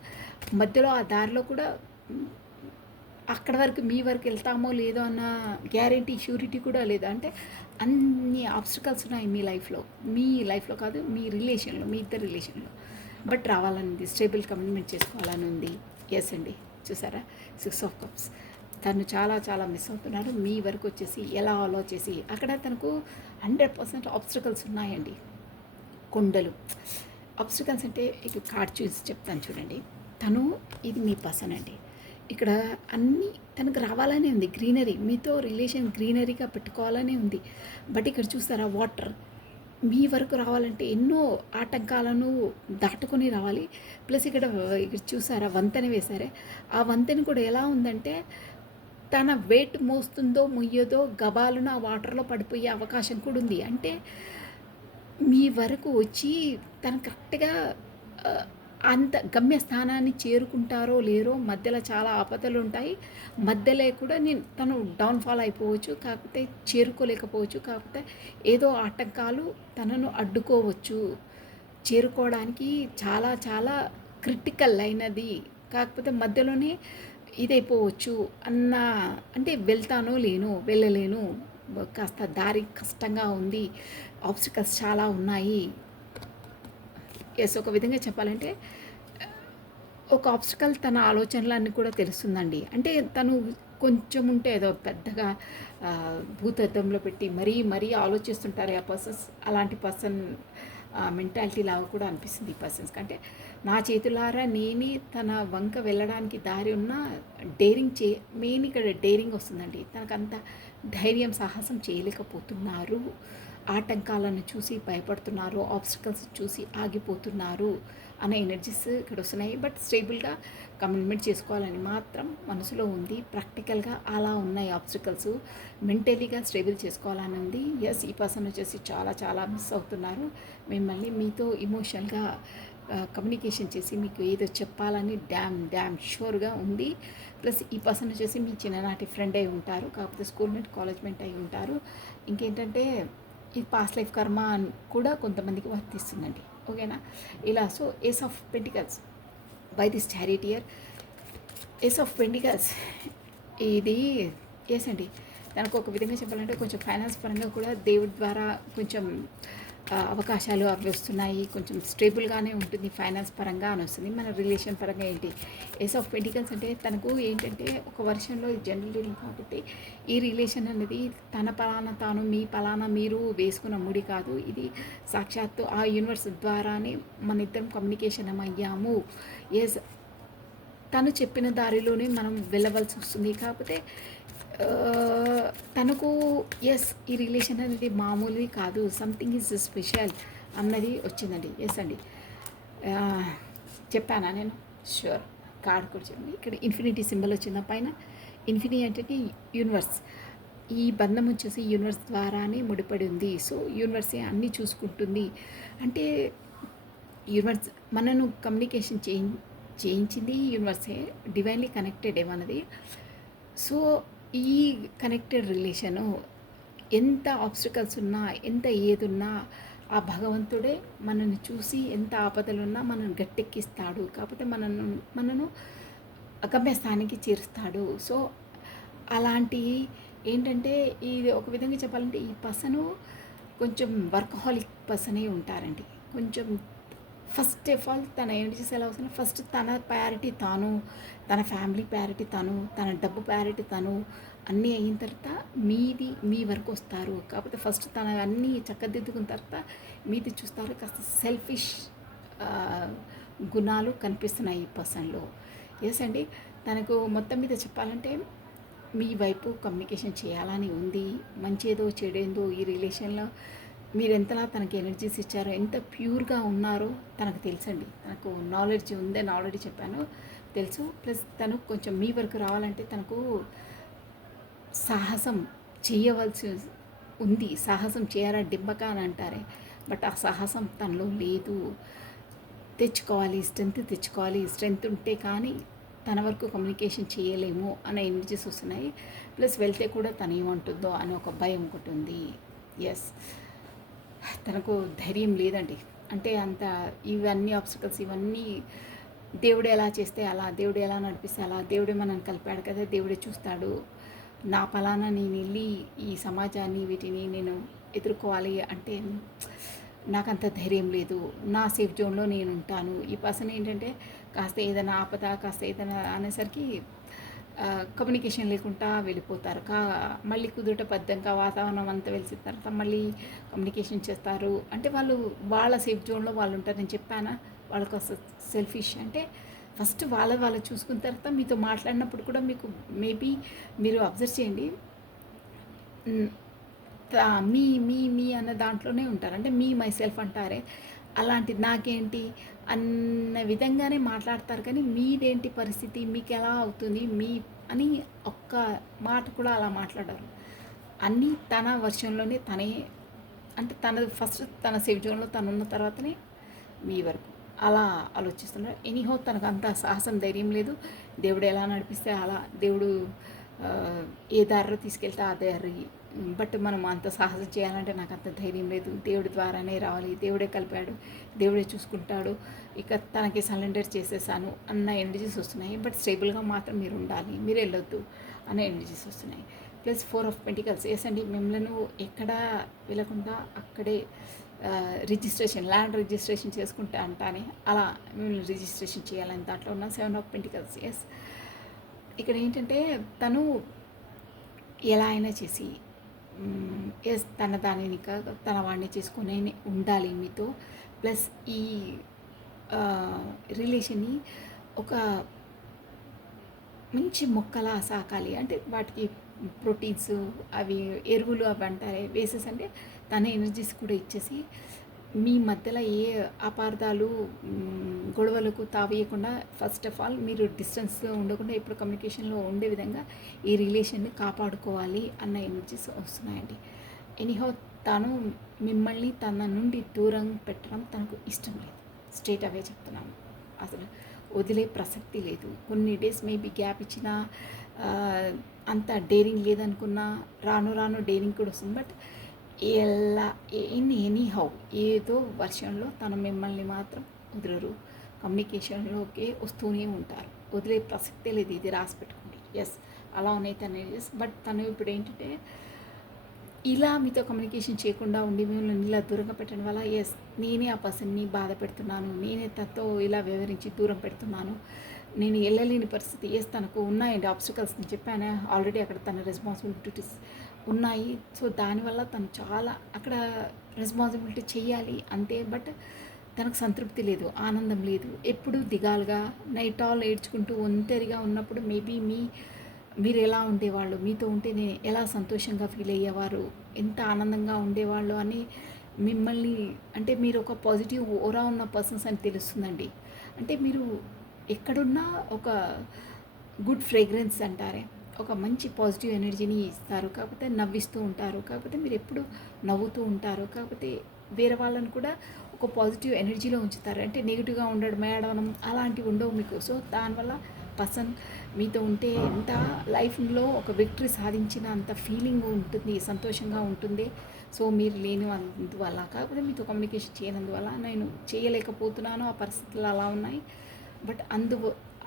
మధ్యలో ఆ దారిలో కూడా అక్కడ వరకు మీ వరకు వెళ్తామో లేదో అన్న గ్యారంటీ, షూరిటీ కూడా లేదు. అంటే అన్ని ఆబ్స్టికల్స్ ఉన్నాయి మీ లైఫ్లో కాదు, మీ రిలేషన్లో, మీ ఇద్దరు రిలేషన్లో. బట్ రావాలని ఉంది, స్టేబుల్ కమిట్మెంట్ చేసుకోవాలని ఉంది. ఎస్ అండి, చూసారా 6 ఆఫ్ కప్స్. తను చాలా చాలా మిస్ అవుతున్నారు. మీ వరకు వచ్చేసి ఎలా చేసి అక్కడ తనకు 100% ఆబ్స్టికల్స్ ఉన్నాయండి. కొండలు ఆబ్స్టికల్స్ అంటే ఇక కార్డ్ చూసి చెప్తాను చూడండి. తను ఇది మీ పర్సన్ అండి. ఇక్కడ అన్నీ తనకు రావాలనే ఉంది. గ్రీనరీ, మీతో రిలేషన్ గ్రీనరీగా పెట్టుకోవాలనే ఉంది. బట్ ఇక్కడ చూస్తారా వాటర్ మీ వరకు రావాలంటే ఎన్నో ఆటంకాలను దాటుకొని రావాలి. ప్లస్ ఇక్కడ చూసారా వంతెన వేశారే, ఆ వంతెన కూడా ఎలా ఉందంటే తన వెయిట్ మోస్తుందో ముయ్యదో గబాలున వాటర్లో పడిపోయే అవకాశం కూడా ఉంది. అంటే మీ వరకు వచ్చి తను కరెక్ట్గా అంత గమ్యస్థానాన్ని చేరుకుంటారో లేరో, మధ్యలో చాలా ఆపదలు ఉంటాయి. మధ్యలో కూడా తను డౌన్ఫాల్ అయిపోవచ్చు, కాకపోతే చేరుకోలేకపోవచ్చు. కాకపోతే ఏదో ఆటంకాలు తనను అడ్డుకోవచ్చు. చేరుకోవడానికి చాలా చాలా క్రిటికల్ అయినది, కాకపోతే మధ్యలోనే ఇదైపోవచ్చు అన్న, అంటే వెళ్ళలేను, కాస్త దారి కష్టంగా ఉంది, ఆబ్స్టికల్స్ చాలా ఉన్నాయి. ఎస్, ఒక విధంగా చెప్పాలంటే ఒక ఆబ్స్టికల్ తన ఆలోచనలన్నీ కూడా తెలుస్తుందండి. అంటే తను కొంచెం ఉంటే ఏదో పెద్దగా భూతత్వంలో పెట్టి మరీ ఆలోచిస్తుంటారు ఆ పర్సన్స్. అలాంటి పర్సన్ మెంటాలిటీ లాగా కూడా అనిపిస్తుంది ఈ పర్సన్స్ కంటే. నా చేతులారా నేనే తన వంక వెళ్ళడానికి దారి ఉన్న మెయిన్ ఇక్కడ డేరింగ్ వస్తుందండి. తనకంత ధైర్యం సాహసం చేయలేకపోతున్నారు. ఆటంకాలను చూసి భయపడుతున్నారు, ఆబ్స్టికల్స్ చూసి ఆగిపోతున్నారు అనే ఎనర్జీస్ ఇక్కడ వస్తున్నాయి. బట్ స్టేబుల్గా కమిట్మెంట్ చేసుకోవాలని మాత్రం మనసులో ఉంది. ప్రాక్టికల్గా అలా ఉన్నాయి ఆబ్స్టికల్స్. మెంటలీగా స్టేబుల్ చేసుకోవాలని ఉంది. ఎస్, ఈ పర్సన్ వచ్చేసి చాలా చాలా మిస్ అవుతున్నారు మిమ్మల్ని. మీతో ఇమోషనల్గా కమ్యూనికేషన్ చేసి మీకు ఏదో చెప్పాలని డ్యామ్ షూర్గా ఉంది. ప్లస్ ఈ పర్సన్ వచ్చేసి మీ చిన్ననాటి ఫ్రెండ్ అయి ఉంటారు, కాకపోతే స్కూల్ మేట్, కాలేజ్ మేట్ అయి ఉంటారు. ఇంకేంటంటే ఈ పాస్ట్ లైఫ్ కర్మ అని కూడా కొంతమందికి వర్తిస్తుందండి. ఓకేనా? ఇలా so ace of pentacles by this chariot, ace of pentacles ఇది ఎస్ అండి. తనకు ఒక విధంగా చెప్పాలంటే కొంచెం ఫైనాన్స్ పరంగా కూడా దేవుడి ద్వారా కొంచెం అవకాశాలు అవి వస్తున్నాయి, కొంచెం స్టేబుల్గానే ఉంటుంది ఫైనాన్స్ పరంగా అని వస్తుంది. మన రిలేషన్ పరంగా ఏంటి, ఏస్ ఆఫ్ పెంటికల్స్ అంటే తనకు ఏంటంటే ఒక వర్షంలో జనరల్ రీడింగ్ కాబట్టి ఈ రిలేషన్ అనేది తన పలానా తాను, మీ పలానా మీరు వేసుకున్న ముడి కాదు. ఇది సాక్షాత్తు ఆ యూనివర్స్ ద్వారానే మన ఇద్దరం కమ్యూనికేషన్ అయ్యాము. ఎస్, తను చెప్పిన దారిలోనే మనం వెళ్ళవలసి వస్తుంది. కాకపోతే తనకు ఎస్ ఈ రిలేషన్ అనేది మామూలుది కాదు, సంథింగ్ ఈజ్ స్పెషల్ అన్నది వచ్చిందండి. ఎస్ అండి, చెప్పానా నేను? షూర్. కార్డ్ కూడా చెప్పండి. ఇక్కడ ఇన్ఫినిటీ సింబల్ వచ్చింది పైన. ఇన్ఫినిటీ అంటే యూనివర్స్. ఈ బంధం వచ్చేసి యూనివర్స్ ద్వారానే ముడిపడి ఉంది. సో యూనివర్సే అన్నీ చూసుకుంటుంది అంటే యూనివర్స్ మనను కమ్యూనికేషన్ చేయించింది యూనివర్సే, డివైన్లీ కనెక్టెడ్ ఏమన్నది. సో ఈ కనెక్టెడ్ రిలేషను ఎంత ఆబ్స్టికల్స్ ఉన్నా, ఎంత ఏదున్నా ఆ భగవంతుడే మనల్ని చూసి ఎంత ఆపదలున్నా మనల్ని గట్టెక్కిస్తాడు. కాకపోతే మనను గమ్యస్థానానికి చేరుస్తాడు. సో అలాంటి ఏంటంటే ఇది ఒక విధంగా చెప్పాలంటే ఈ పర్సను కొంచెం వర్కహాలిక్ పర్సనే ఉంటారండి. కొంచెం ఫస్ట్ ఆఫ్ ఆల్ తన ఎనర్జీస్ ఎలా వస్తున్నాయి, ఫస్ట్ తన ప్రయారిటీ తాను, తన ఫ్యామిలీ ప్రయారిటీ తను, తన డబ్బు ప్రయారిటీ తను, అన్నీ అయిన తర్వాత మీ వరకు వస్తారు. కాకపోతే ఫస్ట్ తన అన్నీ చక్కదిద్దుకున్న తర్వాత మీది చూస్తారు. కాస్త సెల్ఫిష్ గుణాలు కనిపిస్తున్నాయి ఈ పర్సన్లో. ఎస్ అండి, తనకు మొత్తం మీద చెప్పాలంటే మీ వైపు కమ్యూనికేషన్ చేయాలని ఉంది. మంచేదో చెడేందో ఈ రిలేషన్లో మీరు ఎంతలా తనకి ఎనర్జీస్ ఇచ్చారో, ఎంత ప్యూర్గా ఉన్నారో తనకు తెలుసండి. తనకు నాలెడ్జ్ ఉందని ఆల్రెడీ చెప్పాను, తెలుసు. ప్లస్ తను కొంచెం మీ వరకు రావాలంటే తనకు సాహసం చేయవలసి ఉంది. సాహసం చేయాలా డింబక అని అంటారే, బట్ ఆ సాహసం తనలో లేదు. తెచ్చుకోవాలి, స్ట్రెంగ్త్ తెచ్చుకోవాలి. స్ట్రెంగ్త్ ఉంటే కానీ తన వరకు కమ్యూనికేషన్ చేయలేము అనే ఎనర్జీస్ వస్తున్నాయి. ప్లస్ వెళ్తే కూడా తను ఏమంటుందో అని ఒక భయం ఒకటి ఉంది. ఎస్, తనకు ధైర్యం లేదండి. అంటే అంత ఇవన్నీ ఆబ్స్టికల్స్ ఇవన్నీ దేవుడు ఎలా చేస్తే అలా, దేవుడు ఎలా నడిపిస్తే అలా, దేవుడే మనల్ని కలిపాడు కదా, దేవుడే చూస్తాడు. నా పలానా నేను వెళ్ళి ఈ సమాజాన్ని వీటిని నేను ఎదుర్కోవాలి అంటే నాకంత ధైర్యం లేదు. నా సేఫ్ జోన్లో నేను ఉంటాను. ఈ పర్సన్ ఏంటంటే కాస్త ఏదైనా ఆపద, కాస్త ఏదైనా అనేసరికి కమ్యూనికేషన్ లేకుండా వెళ్ళిపోతారు. మళ్ళీ కుదుటబద్ధంగా వాతావరణం అంతా వెలిసిన తర్వాత మళ్ళీ కమ్యూనికేషన్ చేస్తారు. అంటే వాళ్ళు వాళ్ళ సేఫ్ జోన్లో వాళ్ళు ఉంటారు. నేను చెప్పానా, వాళ్ళకు సెల్ఫిష్ అంటే ఫస్ట్ వాళ్ళు చూసుకున్న తర్వాత మీతో మాట్లాడినప్పుడు కూడా మీకు మేబీ మీరు అబ్జర్వ్ చేయండి, మీ మీ మీ అన్న దాంట్లోనే ఉంటారు. అంటే మీ మై సెల్ఫ్ అంటారే, అలాంటిది నాకేంటి అన్న విధంగానే మాట్లాడతారు. కానీ మీదేంటి పరిస్థితి, మీకు ఎలా అవుతుంది మీ అని ఒక్క మాట కూడా అలా మాట్లాడారు. అన్నీ తన వర్షంలోనే తనే, అంటే ఫస్ట్ తన సేఫ్ జోన్లో తను ఉన్న తర్వాతనే మీ వరకు అలా ఆలోచిస్తున్నారు. ఎనీహో తనకు అంత సాహసం ధైర్యం లేదు. దేవుడు ఎలా నడిపిస్తే అలా, దేవుడు ఏ దారిలో తీసుకెళ్తే ఆ దారి, బట్ మనం అంత సాహసం చేయాలంటే నాకు అంత ధైర్యం లేదు. దేవుడి ద్వారానే రావాలి, దేవుడే కలిపాడు, దేవుడే చూసుకుంటాడు, ఇక తనకి సరెండర్ చేసేసాను అన్న ఎనర్జీస్ వస్తున్నాయి. బట్ స్టేబుల్గా మాత్రం మీరు ఉండాలి, మీరు వెళ్ళొద్దు అనే ఎనర్జీస్ వస్తున్నాయి. Plus 4 of pentacles. ఎస్ అండి, మిమ్మల్ని ఎక్కడా వెళ్ళకుండా అక్కడే రిజిస్ట్రేషన్, ల్యాండ్ రిజిస్ట్రేషన్ చేసుకుంటా అంటానే అలా మిమ్మల్ని రిజిస్ట్రేషన్ చేయాలని దాంట్లో ఉన్న 7 ఆఫ్ పెంటికల్స్. ఎస్, ఇక్కడ ఏంటంటే తను ఎలా అయినా చేసి ఎస్ తన దానిని తన వాడిని చేసుకునే ఉండాలి మీతో. ప్లస్ ఈ రిలేషన్ని ఒక మంచి మొక్కలా సాకాలి. అంటే వాటికి ప్రోటీన్స్ అవి ఎరువులు అవి అంటారే వేసేసి, అంటే తన ఎనర్జీస్ కూడా ఇచ్చేసి మీ మధ్యలో ఏ అపార్థాలు గొడవలకు తావేయకుండా ఫస్ట్ ఆఫ్ ఆల్ మీరు డిస్టెన్స్లో ఉండకుండా ఎప్పుడు కమ్యూనికేషన్లో ఉండే విధంగా ఈ రిలేషన్ని కాపాడుకోవాలి అన్న ఎనర్జీస్ వస్తున్నాయండి. ఎనీహౌ తను మిమ్మల్ని తన నుండి దూరం పెట్టడం తనకు ఇష్టం లేదు. స్ట్రేట్ అవే చెప్తున్నాను. అసలు వదిలే ప్రసక్తి లేదు. కొన్ని డేస్ మేబీ గ్యాప్ ఇచ్చినా అంత డేరింగ్ లేదనుకున్నా రాను రాను డేరింగ్ కూడా వస్తుంది. బట్ ఎలా ఎనీహౌ ఏదో వర్షంలో తను మిమ్మల్ని మాత్రం వదలరు. కమ్యూనికేషన్లోకి వస్తూనే ఉంటారు. వదిలే ప్రసక్తే లేదు. ఇది రాసి పెట్టుకోండి. ఎస్, అలా ఉన్నాయి తన ఎనర్జీస్. బట్ తను ఇప్పుడు ఏంటంటే ఇలా మీతో కమ్యూనికేషన్ చేయకుండా ఉండి మిమ్మల్ని ఇలా దూరంగా పెట్టడం వల్ల ఎస్ నేనే ఆ పర్సన్ని బాధ పెడుతున్నాను, నేనే తనతో ఇలా వివరించి దూరం పెడుతున్నాను, నేను వెళ్ళలేని పరిస్థితి. ఎస్ తనకు ఉన్నాయండి ఆబ్స్టికల్స్, నేను చెప్పాను ఆల్రెడీ అక్కడ తన రెస్పాన్సిబిలిటీస్ ఉన్నాయి. సో దానివల్ల తను చాలా అక్కడ రెస్పాన్సిబిలిటీ చేయాలి అంతే. బట్ తనకు సంతృప్తి లేదు, ఆనందం లేదు, ఎప్పుడూ దిగాలుగా నైట్ ఆల్ ఏడ్చుకుంటూ ఒంటరిగా ఉన్నప్పుడు మేబీ మీరు ఎలా ఉండేవాళ్ళు, మీతో ఉంటే నేను ఎలా సంతోషంగా ఫీల్ అయ్యేవారు, ఎంత ఆనందంగా ఉండేవాళ్ళు అని మిమ్మల్ని అంటే మీరు ఒక పాజిటివ్ ఓరా ఉన్న పర్సన్స్ అని తెలుస్తుందండి. అంటే మీరు ఎక్కడున్నా ఒక గుడ్ ఫ్రేగ్రెన్స్ అంటారే, ఒక మంచి పాజిటివ్ ఎనర్జీని ఇస్తారు. కాకపోతే నవ్విస్తూ ఉంటారు, కాకపోతే మీరు ఎప్పుడు నవ్వుతూ ఉంటారు, కాకపోతే వేరే వాళ్ళని కూడా ఒక పాజిటివ్ ఎనర్జీలో ఉంచుతారు. అంటే నెగిటివ్గా ఉండడం ఏడవడం అలాంటివి ఉండవు మీకు. సో దానివల్ల పర్సన్ మీతో ఉంటే ఎంత లైఫ్లో ఒక విక్టరీ సాధించిన అంత ఫీలింగ్ ఉంటుంది, సంతోషంగా ఉంటుంది. సో మీరు లేని అందువల్ల కాకపోతే మీతో కమ్యూనికేషన్ చేయనందువల్ల నేను చేయలేకపోతున్నాను, ఆ పరిస్థితులు అలా ఉన్నాయి. బట్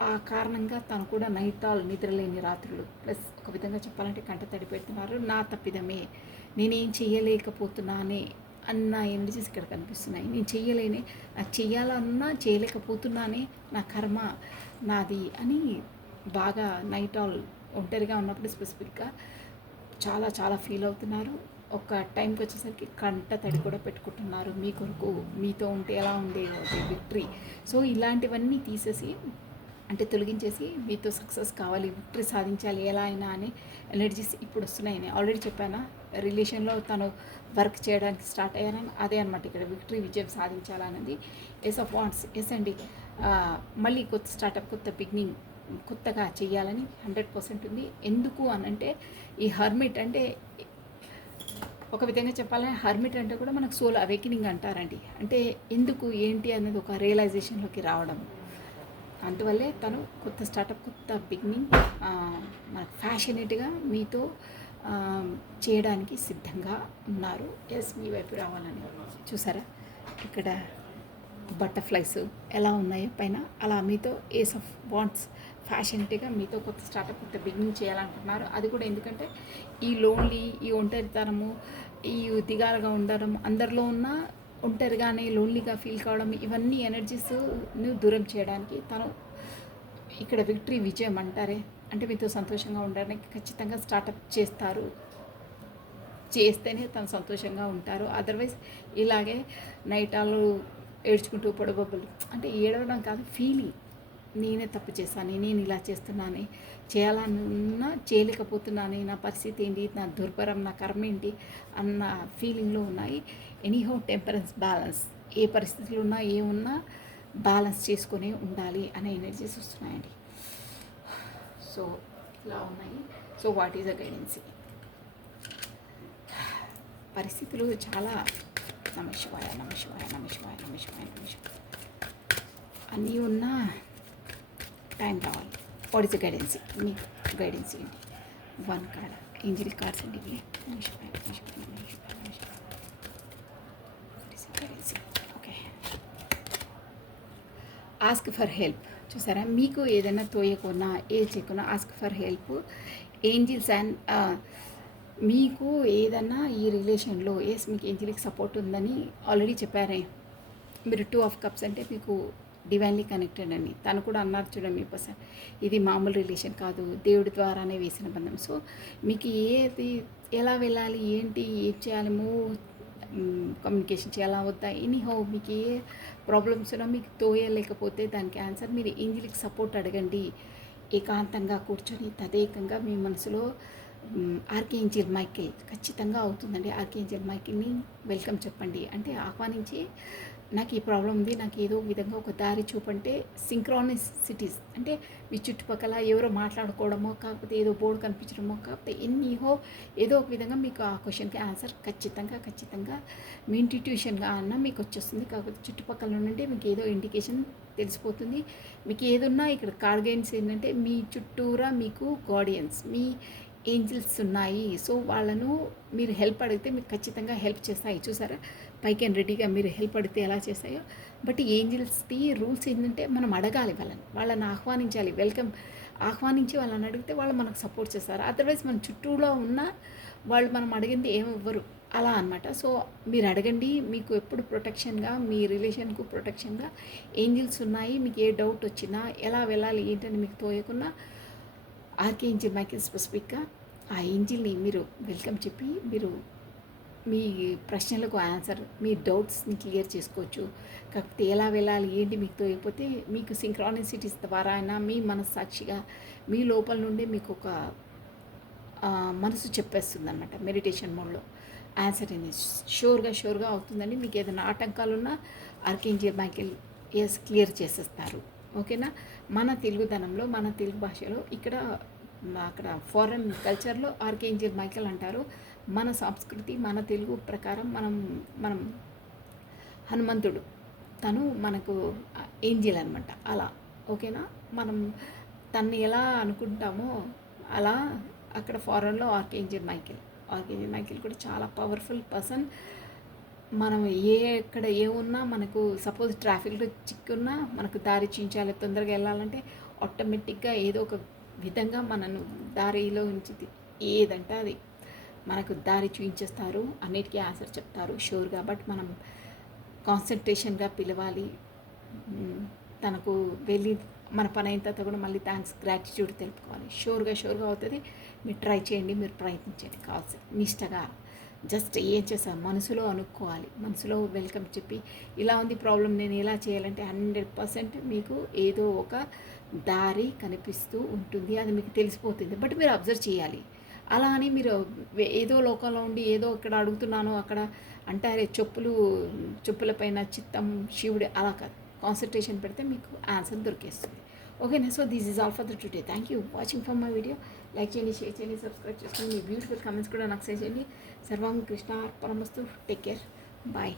ఆ కారణంగా తను కూడా నైట్ ఆల్ నిద్రలేని రాత్రులు, ప్లస్ ఒక విధంగా చెప్పాలంటే కంట తడి పెడుతున్నారు. నా తప్పిదమే, నేనేం చేయలేకపోతున్నానే అన్న ఎనర్జీస్ ఇక్కడ కనిపిస్తున్నాయి. నేను చెయ్యలేనే, నాకు చెయ్యాలన్నా చేయలేకపోతున్నానే, నా కర్మ నాది అని బాగా నైట్ ఆల్ ఒంటరిగా ఉన్నప్పుడు స్పెసిఫిక్గా చాలా చాలా ఫీల్ అవుతున్నారు. ఒక టైంకి వచ్చేసరికి కంట తడి కూడా పెట్టుకుంటున్నారు మీ కొరకు, మీతో ఉంటే ఎలా ఉండేది విక్టరీ. సో ఇలాంటివన్నీ తీసేసి అంటే తొలగించేసి మీతో సక్సెస్ కావాలి, విక్టరీ సాధించాలి ఎలా అయినా అని ఎనర్జీస్ ఇప్పుడు వస్తున్నాయని ఆల్రెడీ చెప్పానా. రిలేషన్లో తను వర్క్ చేయడానికి స్టార్ట్ అయ్యానని అదే అనమాట ఇక్కడ విక్టరీ, విజయం సాధించాలన్నది. ఎస్ ఆఫ్ వాంట్స్, ఎస్ అండి. మళ్ళీ కొత్త స్టార్టప్, కొత్త బిగినింగ్, కొత్తగా చేయాలని 100% ఉంది. ఎందుకు అనంటే ఈ హర్మిట్ అంటే ఒక విధంగా చెప్పాలంటే హర్మిట్ అంటే కూడా మనకు సోల్ అవేకినింగ్ అంటారండి. అంటే ఎందుకు ఏంటి అనేది ఒక రియలైజేషన్లోకి రావడం. అందువల్లే తను కొత్త స్టార్టప్, కొత్త బిగినింగ్ మనకు ఫ్యాషనేట్గా మీతో చేయడానికి సిద్ధంగా ఉన్నారు. ఎస్ మీ వైపు రావాలని. చూసారా ఇక్కడ బటర్ఫ్లైస్ ఎలా ఉన్నాయో పైన, అలా మీతో ఏస్ ఆఫ్ వాంట్స్ ఫ్యాషనేట్గా మీతో కొత్త స్టార్టప్, కొత్త బిగినింగ్ చేయాలనుకుంటున్నారు. అది కూడా ఎందుకంటే ఈ లోన్లీ, ఈ ఒంటరితనము, ఈ దిగాలుగా ఉండడం, అందరిలో ఉన్న ఒంటరిగానే లోన్లీగా ఫీల్ కావడం, ఇవన్నీ ఎనర్జీస్ను దూరం చేయడానికి తను ఇక్కడ విక్టరీ, విజయం అంటారే, అంటే మీతో సంతోషంగా ఉండడానికి ఖచ్చితంగా స్టార్టప్ చేస్తారు. చేస్తేనే తను సంతోషంగా ఉంటారు. అదర్వైజ్ ఇలాగే నైట్ ఆల్ ఏడ్చుకుంటూ పొడబొబ్బలు అంటే ఏడవడం కాదు, ఫీలింగ్ నేనే తప్పు చేశాను, నేను ఇలా చేస్తున్నాను, చేయాలన్నా చేయలేకపోతున్నాను, నా పరిస్థితి ఏంటి, నా దుర్భరం, నా కర్మ ఏంటి అన్న ఫీలింగ్లో ఉన్నాయి. ఎనీహౌ టెంపరెన్స్, బ్యాలెన్స్, ఏ పరిస్థితులు ఉన్నా ఏమున్నా బ్యాలెన్స్ చేసుకొని ఉండాలి అనే ఎనర్జీస్ వస్తున్నాయండి. సో ఇలా ఉన్నాయి. So what is a గైడెన్సీ? పరిస్థితులు చాలా నమశివాయ నమశివాయ నమశివాయ నమశివాయ నమశివాయ అన్నీ ఉన్నా టైం రావాలి. What is the గైడెన్సీ? మీ గైడెన్సీ ఏంటి? 1 కార్డ్ ఏంజిల్ కార్డ్స్ అండి ఇవి. నమశివాయ నమశివాయ నమశివాయ నమశివాయ. What is the guidance? Okay, ask for help. చూసారా, మీకు ఏదైనా తోయకున్నా ఏ చెక్కున్నా ask for help. Angels and మీకు ఏదన్నా ఈ రిలేషన్లో ఎస్ మీకు ఏంజిల్కి సపోర్ట్ ఉందని ఆల్రెడీ చెప్పారే. మీరు 2 ఆఫ్ కప్స్ అంటే మీకు డివైన్లీ కనెక్టెడ్ అని తను కూడా అన్నారు చూడండి. మీ పర్సన్ ఇది మామూలు రిలేషన్ కాదు, దేవుడి ద్వారానే వేసిన బంధం. సో మీకు ఏది ఎలా వెళ్ళాలి, ఏంటి, ఏం చేయాలి, కమ్యూనికేషన్ చేయాలా వద్దా, ఎనీహౌ మీకు ఏ ప్రాబ్లమ్స్ ఉన్నా మీకు తోయలేకపోతే దానికి ఆన్సర్ మీరు ఏంజిల్కి సపోర్ట్ అడగండి. ఏకాంతంగా కూర్చొని తదేకంగా మీ మనసులో ఆర్కేంజిల్ మైకేల్ ఖచ్చితంగా అవుతుందండి. ఆర్కేంజిల్ మైకేల్ని వెల్కమ్ చెప్పండి, అంటే ఆహ్వానించి నాకు ఈ ప్రాబ్లం ఉంది, నాకు ఏదో విధంగా ఒక దారి చూపంటే సింక్రానిసిటీస్ అంటే మీ చుట్టుపక్కల ఎవరో మాట్లాడుకోవడమో, కాకపోతే ఏదో బోర్డు కనిపించడమో, కాకపోతే ఎన్నీహో ఏదో ఒక విధంగా మీకు ఆ క్వశ్చన్కి ఆన్సర్ ఖచ్చితంగా మీ ఇంట్యూషన్గా అన్న మీకు వచ్చేస్తుంది. కాకపోతే చుట్టుపక్కల నుండి మీకు ఏదో ఇండికేషన్ తెలిసిపోతుంది. మీకు ఏదున్నా ఇక్కడ కార్డ్ గైడెన్స్ ఏంటంటే మీ చుట్టూరా మీకు గార్డియన్స్, మీ ఏంజిల్స్ ఉన్నాయి. సో వాళ్ళను మీరు హెల్ప్ అడిగితే మీకు ఖచ్చితంగా హెల్ప్ చేస్తాయి. చూసారా పైకి అండ్ రెడీగా మీరు హెల్ప్ అడిగితే ఎలా చేస్తాయో. బట్ ఈ ఏంజిల్స్ది రూల్స్ ఏంటంటే మనం అడగాలి, వాళ్ళని ఆహ్వానించాలి. ఆహ్వానించి వాళ్ళని అడిగితే వాళ్ళు మనకు సపోర్ట్ చేస్తారు. అదర్వైజ్ మన చుట్టూలో ఉన్న వాళ్ళు మనం అడిగింది ఏమి ఇవ్వరు అలా అనమాట. సో మీరు అడగండి, మీకు ఎప్పుడు ప్రొటెక్షన్గా మీ రిలేషన్కు ప్రొటెక్షన్గా ఏంజిల్స్ ఉన్నాయి. మీకు ఏ డౌట్ వచ్చినా ఎలా వెళ్ళాలి ఏంటని మీకు తోయకున్నా ఆర్కేంజిల్ మైకేల్ స్పెసిఫిక్గా ఆ ఏంజిల్ని మీరు వెల్కమ్ చెప్పి మీరు మీ ప్రశ్నలకు ఆన్సర్, మీ డౌట్స్ని క్లియర్ చేసుకోవచ్చు. కాకపోతే ఎలా వెళ్ళాలి ఏంటి మీకు తోయకపోతే మీకు సింక్రానిసిటీస్ ద్వారా అయినా మీ మనస్సాక్షిగా మీ లోపల నుండి మీకు ఒక మనసు చెప్పేస్తుంది అనమాట. మెడిటేషన్ మోడ్లో ఆన్సర్ అనేది షూర్గా అవుతుందండి. మీకు ఏదైనా ఆటంకాలు ఉన్నా ఆర్కేంజిల్ మైకేల్ క్లియర్ చేసేస్తారు. ఓకేనా. మన తెలుగుదనంలో మన తెలుగు భాషలో అక్కడ ఫారెన్ కల్చర్లో ఆర్కేంజిల్ మైకేల్ అంటారు. మన సంస్కృతి మన తెలుగు ప్రకారం మనం హనుమంతుడు తను మనకు ఏంజిల్ అనమాట అలా. ఓకేనా. మనం తన్ని ఎలా అనుకుంటామో అలా అక్కడ ఫారెన్లో ఆర్కేంజిల్ మైకేల్ కూడా చాలా పవర్ఫుల్ పర్సన్. మనం ఎక్కడ ఏమున్నా మనకు సపోజ్ ట్రాఫిక్లో చిక్కున్నా మనకు దారి చూపించాలి, తొందరగా వెళ్ళాలంటే ఆటోమేటిక్గా ఏదో ఒక విధంగా మనను దారిలో ఉంచి ఏదంటే అది మనకు దారి చూపించేస్తారు, అన్నిటికీ ఆన్సర్ చెప్తారు షూర్గా. బట్ మనం కాన్సన్ట్రేషన్గా పిలవాలి. తనకు వెళ్ళి మన పని అయిన తర్వాత కూడా మళ్ళీ థ్యాంక్స్ గ్రాటిట్యూడ్ తెలుపుకోవాలి. షూర్గా అవుతుంది. మీరు ట్రై చేయండి, మీరు ప్రయత్నించండి. కావాల్సి నిష్టగా జస్ట్ ఏం చేస్తాను మనసులో అనుకోవాలి, మనసులో వెల్కమ్ చెప్పి ఇలా ఉంది ప్రాబ్లం నేను ఎలా చేయాలంటే 100% మీకు ఏదో ఒక దారి కనిపిస్తూ ఉంటుంది. అది మీకు తెలిసిపోతుంది. బట్ మీరు అబ్జర్వ్ చేయాలి. అలా అని మీరు ఏదో లోకంలో ఉండి ఏదో ఇక్కడ అడుగుతున్నాను అక్కడ అంటారే చెప్పుల పైన చిత్తం శివుడు అలా కాదు. కాన్సన్ట్రేషన్ పెడితే మీకు ఆన్సర్ దొరికేస్తుంది. ఓకేనా. So this is all for the today. Thank you watching for my video. Like చేయండి, షేర్ చేయండి, సబ్స్క్రైబ్ చేసుకోండి. మీ బ్యూటిఫుల్ కమెంట్స్ కూడా నాకు షేర్ చేయండి. సర్వం కృష్ణ అర్పణమస్తు. Take care. బాయ్.